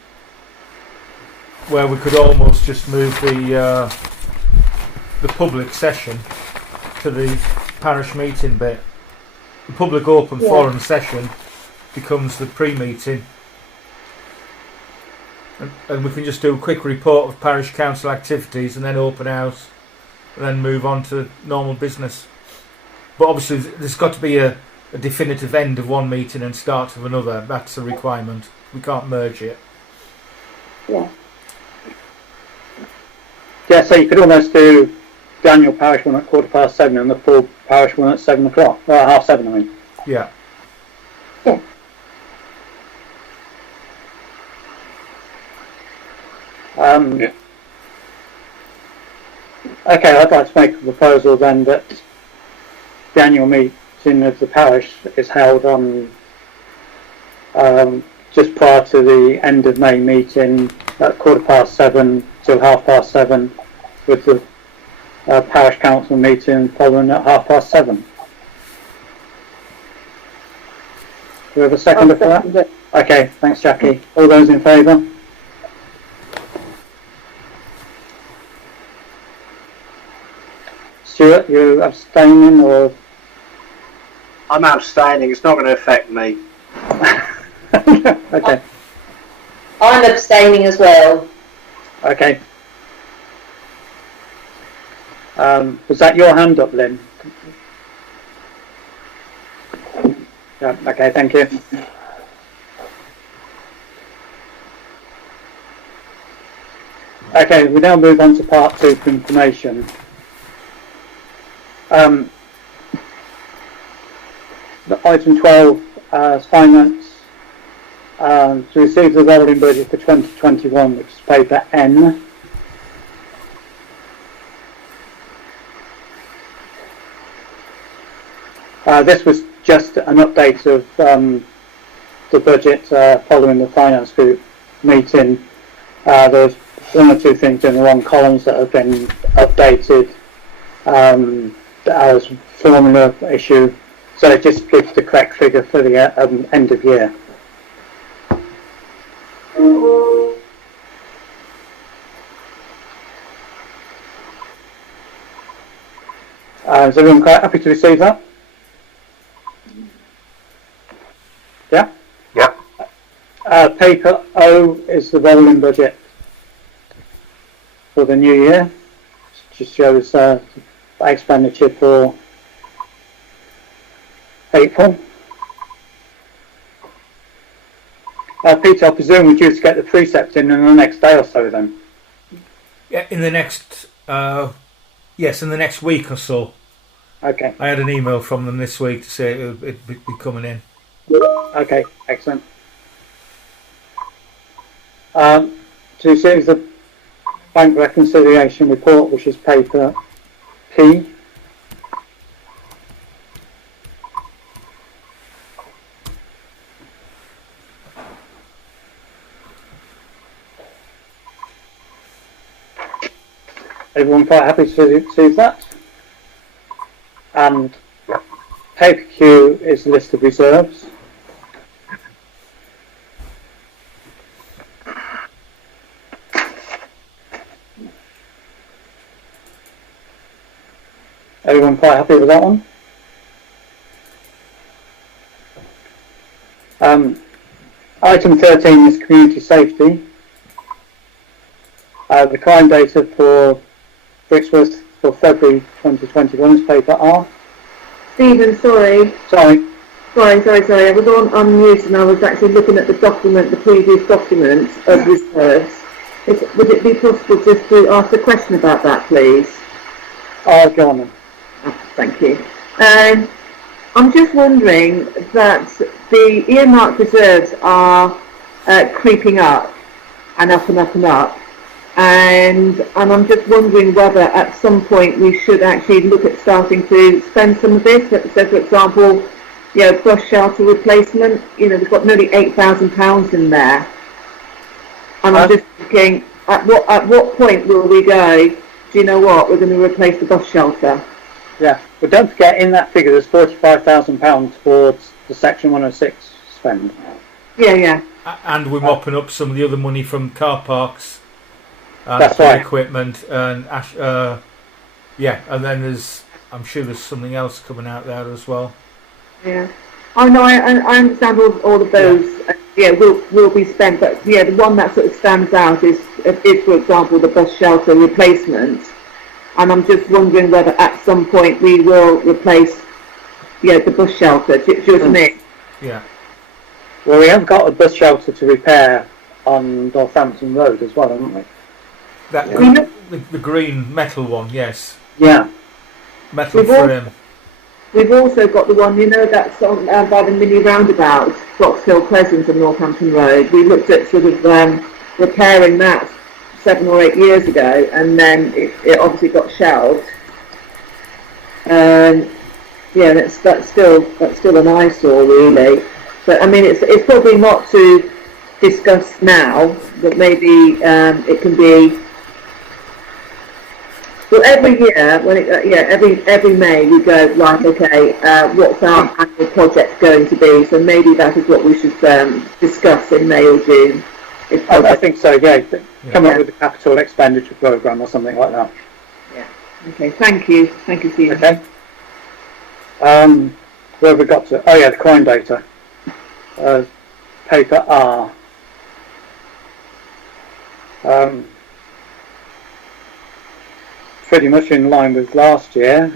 where we could almost just move the public session to the parish meeting bit. The public open forum session becomes the pre-meeting. And we can just do a quick report of parish council activities and then open house and then move on to normal business. But obviously there's got to be a definitive end of one meeting and start of another. That's a requirement. We can't merge it. Yeah. Yeah, so you could almost do the annual parish one at 7:15 and the full parish one at 7 o'clock. Or 7:30, I mean. Yeah. Yeah. Okay, I'd like to make a proposal then that the annual meeting of the parish is held on just prior to the end of May meeting at 7:15 till 7:30, with the parish council meeting following at 7:30. Do we have a second for that? Okay, thanks, Jackie. All those in favour? Stuart, you abstaining or? I'm abstaining. It's not going to affect me. Okay. I'm abstaining as well. Okay. Was that your hand up, Lynn? Yeah, okay, thank you. Okay, we now move on to part 2 for information. The item 12 is finance to receive the rolling budget for 2021, which is paper N. This was just an update of the budget following the finance group meeting. There was 1 or 2 things in the wrong columns that have been updated as formula issue, so it just gives the correct figure for the end of year. Is everyone quite happy to receive that? Yeah? Yeah. Paper O is the rolling budget for the new year. It just shows expenditure for April. Peter, I presume we're due to get the precept in the next day or so then? Yeah, in the next, yes, in the next week or so. Okay. I had an email from them this week to say it'd be coming in. Okay, excellent. To receive the bank reconciliation report, which is paper P. Everyone quite happy to receive that? And paper Q is the list of reserves. Everyone quite happy with that one? Item 13 is community safety. The crime data for Brixworth for February 2021 is paper R. Stephen, sorry. Sorry. Sorry. I was on mute and I was actually looking at the document, the previous document of reserves. Would it be possible just to ask a question about that, please? Go on then. Thank you. I'm just wondering that the earmarked reserves are creeping up and up and up and up, and I'm just wondering whether at some point we should actually look at starting to spend some of this. So, for example, bus shelter replacement. We've got nearly £8,000 in there, and I'm just thinking, at what point will we go? Do you know what? We're going to replace the bus shelter. Yeah, but don't forget, in that figure there's £45,000 towards the Section 106 spend. Yeah. And we're mopping up some of the other money from car parks and That's right. equipment and and then I'm sure there's something else coming out there as well. Yeah. Oh no, I understand all of those. Will be spent, but the one that sort of stands out is for example the bus shelter replacement. And I'm just wondering whether at some point we will replace, the bus shelter. Do you know what I mean? Yeah. Well, we have got a bus shelter to repair on Northampton Road as well, haven't we? The green metal one, yes. Yeah. Metal frame. We've also got the one, that's on by the mini roundabout, Box Hill Crescent and Northampton Road. We looked at sort of repairing that 7 or 8 years ago, and then it obviously got shelved. That's still an eyesore, really. But I mean, it's probably not to discuss now, but maybe it can be. Well, every year, when every May we go right. Okay, what's our annual project going to be? So maybe that is what we should discuss in May or June. I think so. Yeah, come up with a capital expenditure programme or something like that. Yeah. Okay. Thank you, Stephen. Okay. Where have we got to? Oh yeah, the crime data. Paper R. Pretty much in line with last year,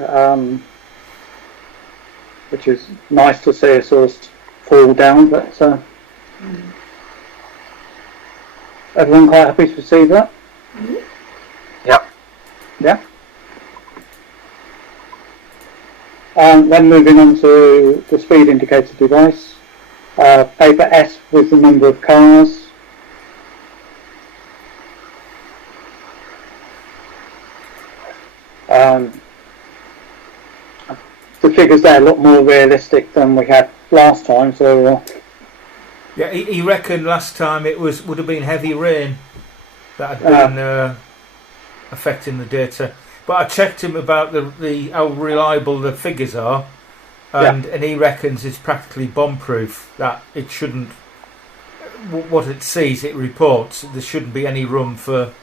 which is nice to see a sort of fall down, but everyone quite happy to see that? Mm-hmm. Yep. Yeah. Then moving on to the speed indicator device, paper S with the number of cars. The figures there look more realistic than we had last time, so yeah, he reckoned last time it would have been heavy rain that had been affecting the data. But I checked him about the how reliable the figures are, and he reckons it's practically bomb-proof, that it shouldn't. What it sees, it reports. There shouldn't be any room for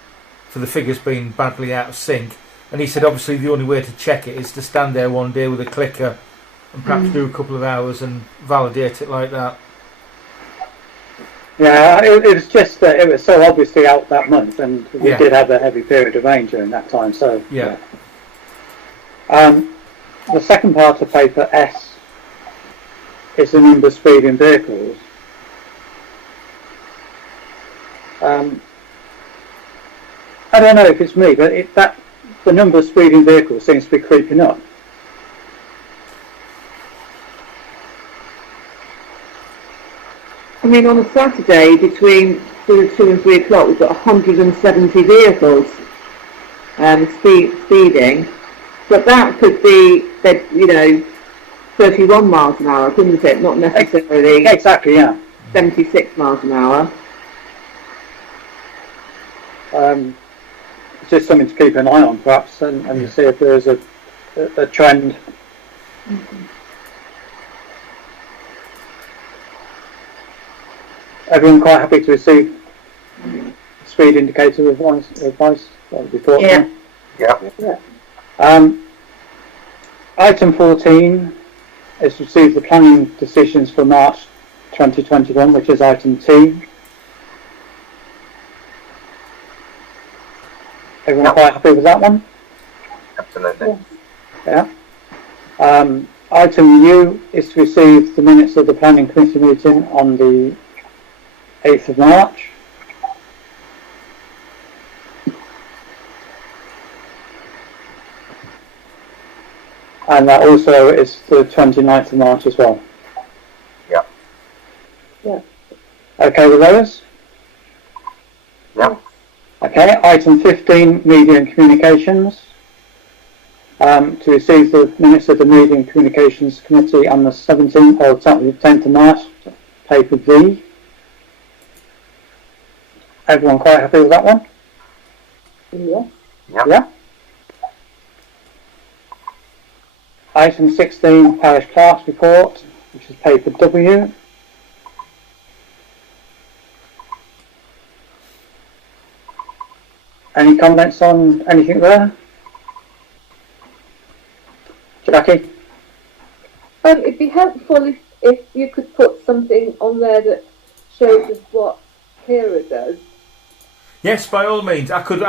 the figures being badly out of sync. And he said, obviously, the only way to check it is to stand there one day with a clicker and perhaps do a couple of hours and validate it like that. Yeah, it was just that it was so obviously out that month, and we did have a heavy period of rain during that time. So yeah. The second part of paper S is the number of speeding vehicles. I don't know if it's me, but the number of speeding vehicles seems to be creeping up. I mean, on a Saturday between 2 and 3 o'clock, we've got 170 vehicles speeding, but that could be, 31 miles an hour, couldn't it? Not necessarily exactly, 76 miles an hour. It's just something to keep an eye on, perhaps, and see if there's a trend. Mm-hmm. Everyone quite happy to receive speed indicator advice report? Yeah. Item 14 is to receive the planning decisions for March 2021, which is item T. Everyone quite happy with that one? Absolutely. Yeah. Item U is to receive the minutes of the planning committee meeting on the 8th of March. And that also is the 29th of March as well. Yeah. Yeah. Okay with those? Yeah. Okay, item 15, media and communications. To receive the minutes of the Media and Communications Committee on the 17th or 10th of March, paper V. Everyone quite happy with that one? Yeah. Yeah. Item 16, Parish Clerk's Report, which is paper W. Any comments on anything there? Jackie? It'd be helpful if you could put something on there that shows us what Kira does. Yes, by all means. I could.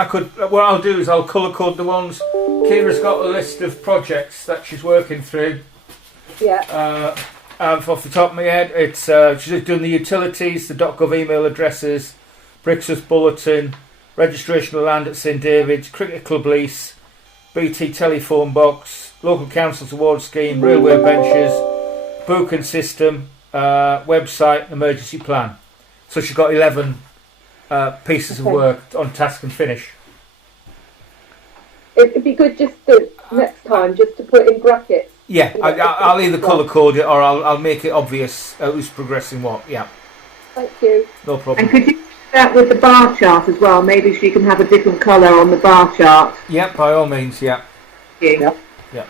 What I'll do is I'll colour code the ones. Kira's got a list of projects that she's working through. Yeah. Off the top of my head, it's she's doing the utilities, the .gov email addresses, Brixworth bulletin, registration of land at St David's, cricket club lease, BT telephone box, local council's award scheme, railway benches, booking system, website, emergency plan. So she's got 11 pieces of work on task and finish. It'd be good just to, next time, just to put in brackets. Yeah, I'll either colour code it or I'll make it obvious who's progressing what. Yeah. Thank you. No problem. And could you do that with the bar chart as well? Maybe she can have a different colour on the bar chart. Yeah, by all means, yeah. Thank you. Yeah.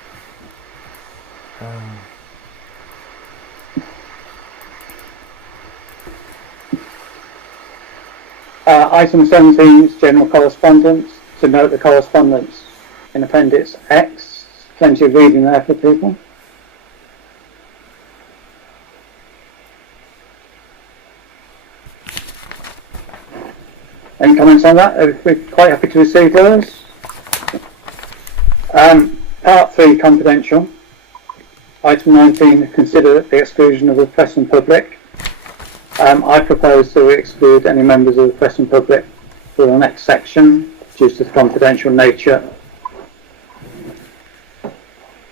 Item 17 is general correspondence. To note the correspondence in Appendix X. Plenty of reading there for people. Any comments on that? We're quite happy to receive those. Part 3, confidential. Item 19, consider the exclusion of the press and public. I propose to exclude any members of the press and public for the next section due to the confidential nature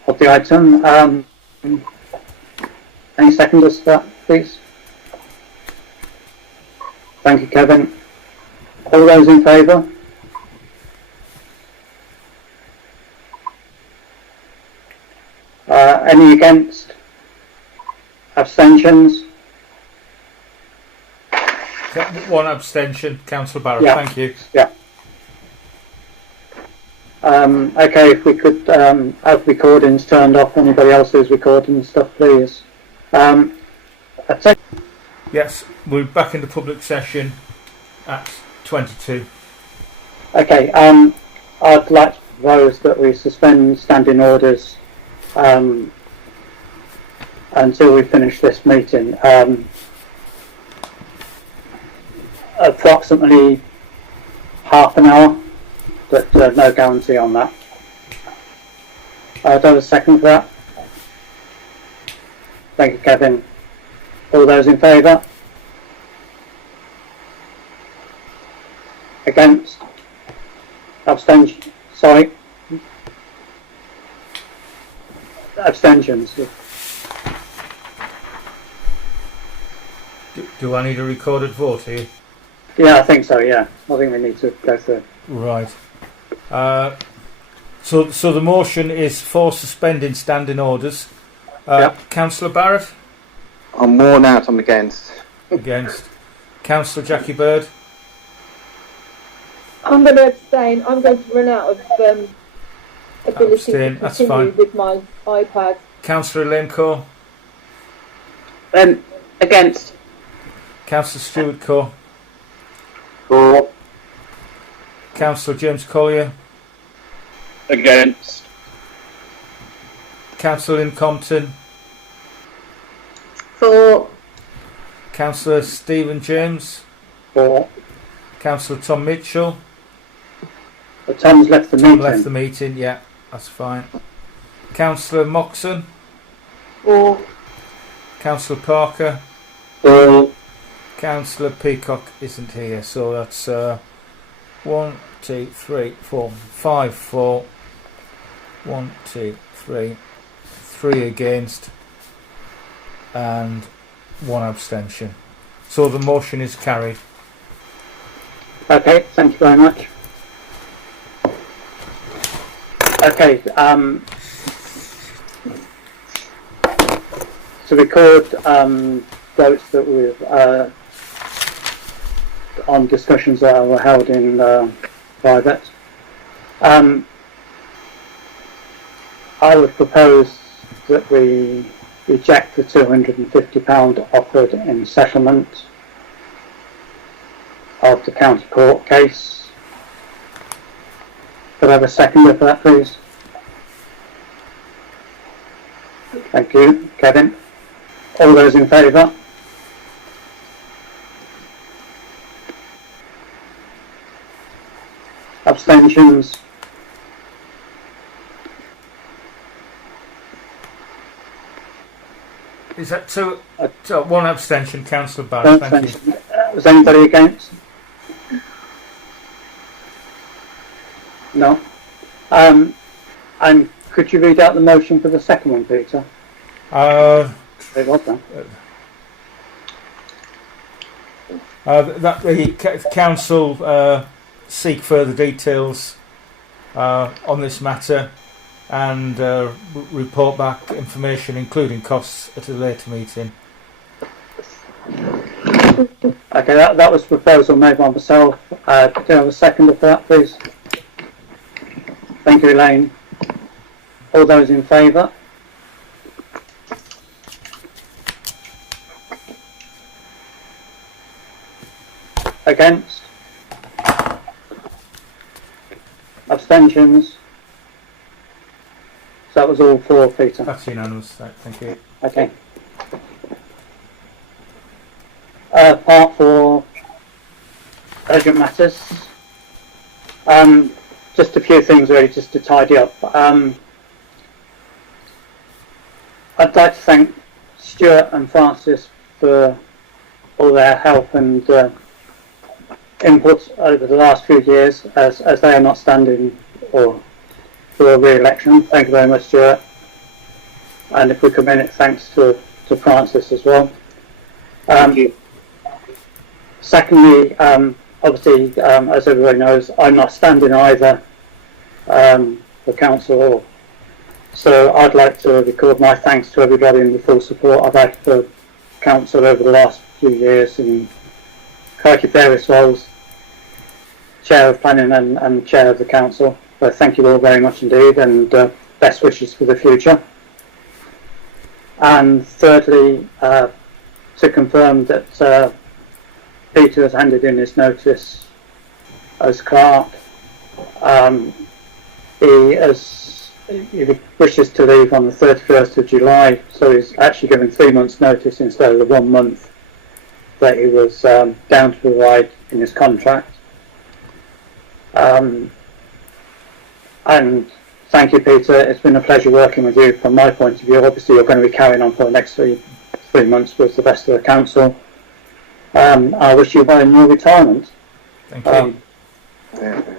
of the item. Any seconders to that, please? Thank you, Kevin. All those in favour? Any against? Abstentions? One abstention, Councillor Barrett. Yeah. Thank you. Yeah. Okay, if we could have recordings turned off, anybody else's recording stuff, please. Yes, we're back in the public session at 22. Okay, I'd like to propose that we suspend standing orders until we finish this meeting. Approximately half an hour, but no guarantee on that. Do I have a second for that? Thank you, Kevin. All those in favour? Against? Abstention? Sorry. Abstentions. Do I need a recorded vote here? Yeah, I think so, yeah. I think we need to go through. Right. So the motion is for suspending standing orders. Councillor Barrett? I'm worn out, I'm against. Against. Councillor Jackie Bird? I'm going to abstain. I'm going to run out of ability Abstain, to that's continue fine. with my iPad. Councillor Elaine Against. Councillor Stuart Coe? For. Councillor James Collier? Against. Councillor Lynn Compton? For. Councillor Stephen James? For. Councillor Tom Mitchell? Tom's left the meeting. Tom left the meeting, yeah, that's fine. Councillor Moxon? For. Councillor Parker? For. Councillor Peacock isn't here, so that's 1, 2, 3, 4, 5 for. 1, 2, 3, 3 against, and 1 abstention. So the motion is carried. Okay, thank you very much. Okay, to record votes that we've on discussions that were held in private. I would propose that we reject the £250 offered in settlement of the county court case. Could I have a seconder for that, please? Thank you. Kevin? All those in favour? Abstentions? Is that two? 1 abstention, Councillor Barrett. Thank you. Was anybody against? No. And could you read out the motion for the second one, Peter? It was then. That the council seek further details on this matter and report back information, including costs, at a later meeting. Okay, that was a proposal made by myself. Do you have a second of that, please? Thank you, Elaine. All those in favour? Against? Abstentions? So that was all for Peter. That's unanimous. Thank you. Okay. Part 4, urgent matters. Just a few things really, just to tidy up. I'd like to thank Stuart and Francis for all their help and input over the last few years, as they are not standing for re-election. Thank you very much, Stuart. And if we could minute thanks to Francis as well. Thank you. Secondly, obviously, as everybody knows, I'm not standing either for council, so I'd like to record my thanks to everybody and the full support I've had for council over the last few years in quite various roles, chair of planning and chair of the council. So thank you all very much indeed, and best wishes for the future. And thirdly, to confirm that Peter has handed in his notice as clerk. He wishes to leave on the 31st of July, so he's actually given 3 months' notice instead of the 1 month that he was down to provide in his contract. And thank you, Peter. It's been a pleasure working with you from my point of view. Obviously, you're going to be carrying on for the next three months with the rest of the council. I wish you well in your retirement. Thank you.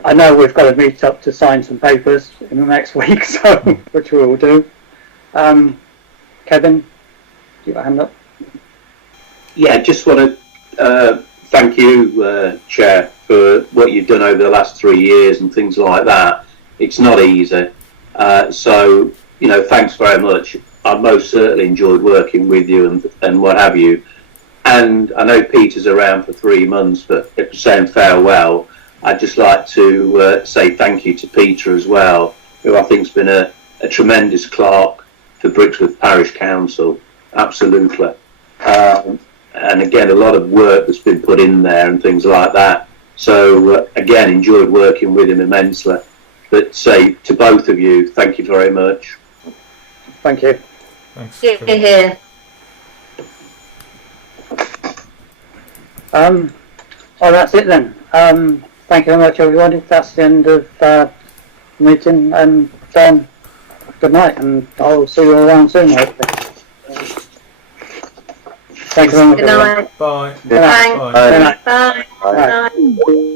I know we've got to meet up to sign some papers in the next week, so which we will do. Kevin, do you have a hand up? Yeah, just want to thank you, Chair, for what you've done over the last 3 years and things like that. It's not easy. So, you know, thanks very much. I most certainly enjoyed working with you and what have you. And I know Peter's around for 3 months, but if we're saying farewell, I'd just like to say thank you to Peter as well, who I think's been a tremendous clerk for Brixworth Parish Council. Absolutely. And again, a lot of work that's been put in there and things like that. So again, enjoyed working with him immensely. But say to both of you, thank you very much. Thank you. Thanks. Here. Oh, that's it then. Thank you very much, everybody. That's the end of the meeting, and good night, and I'll see you around soon, hopefully. Thank you very much. Good night. Bye. Good night. Bye. Good night. Bye. Bye. Bye.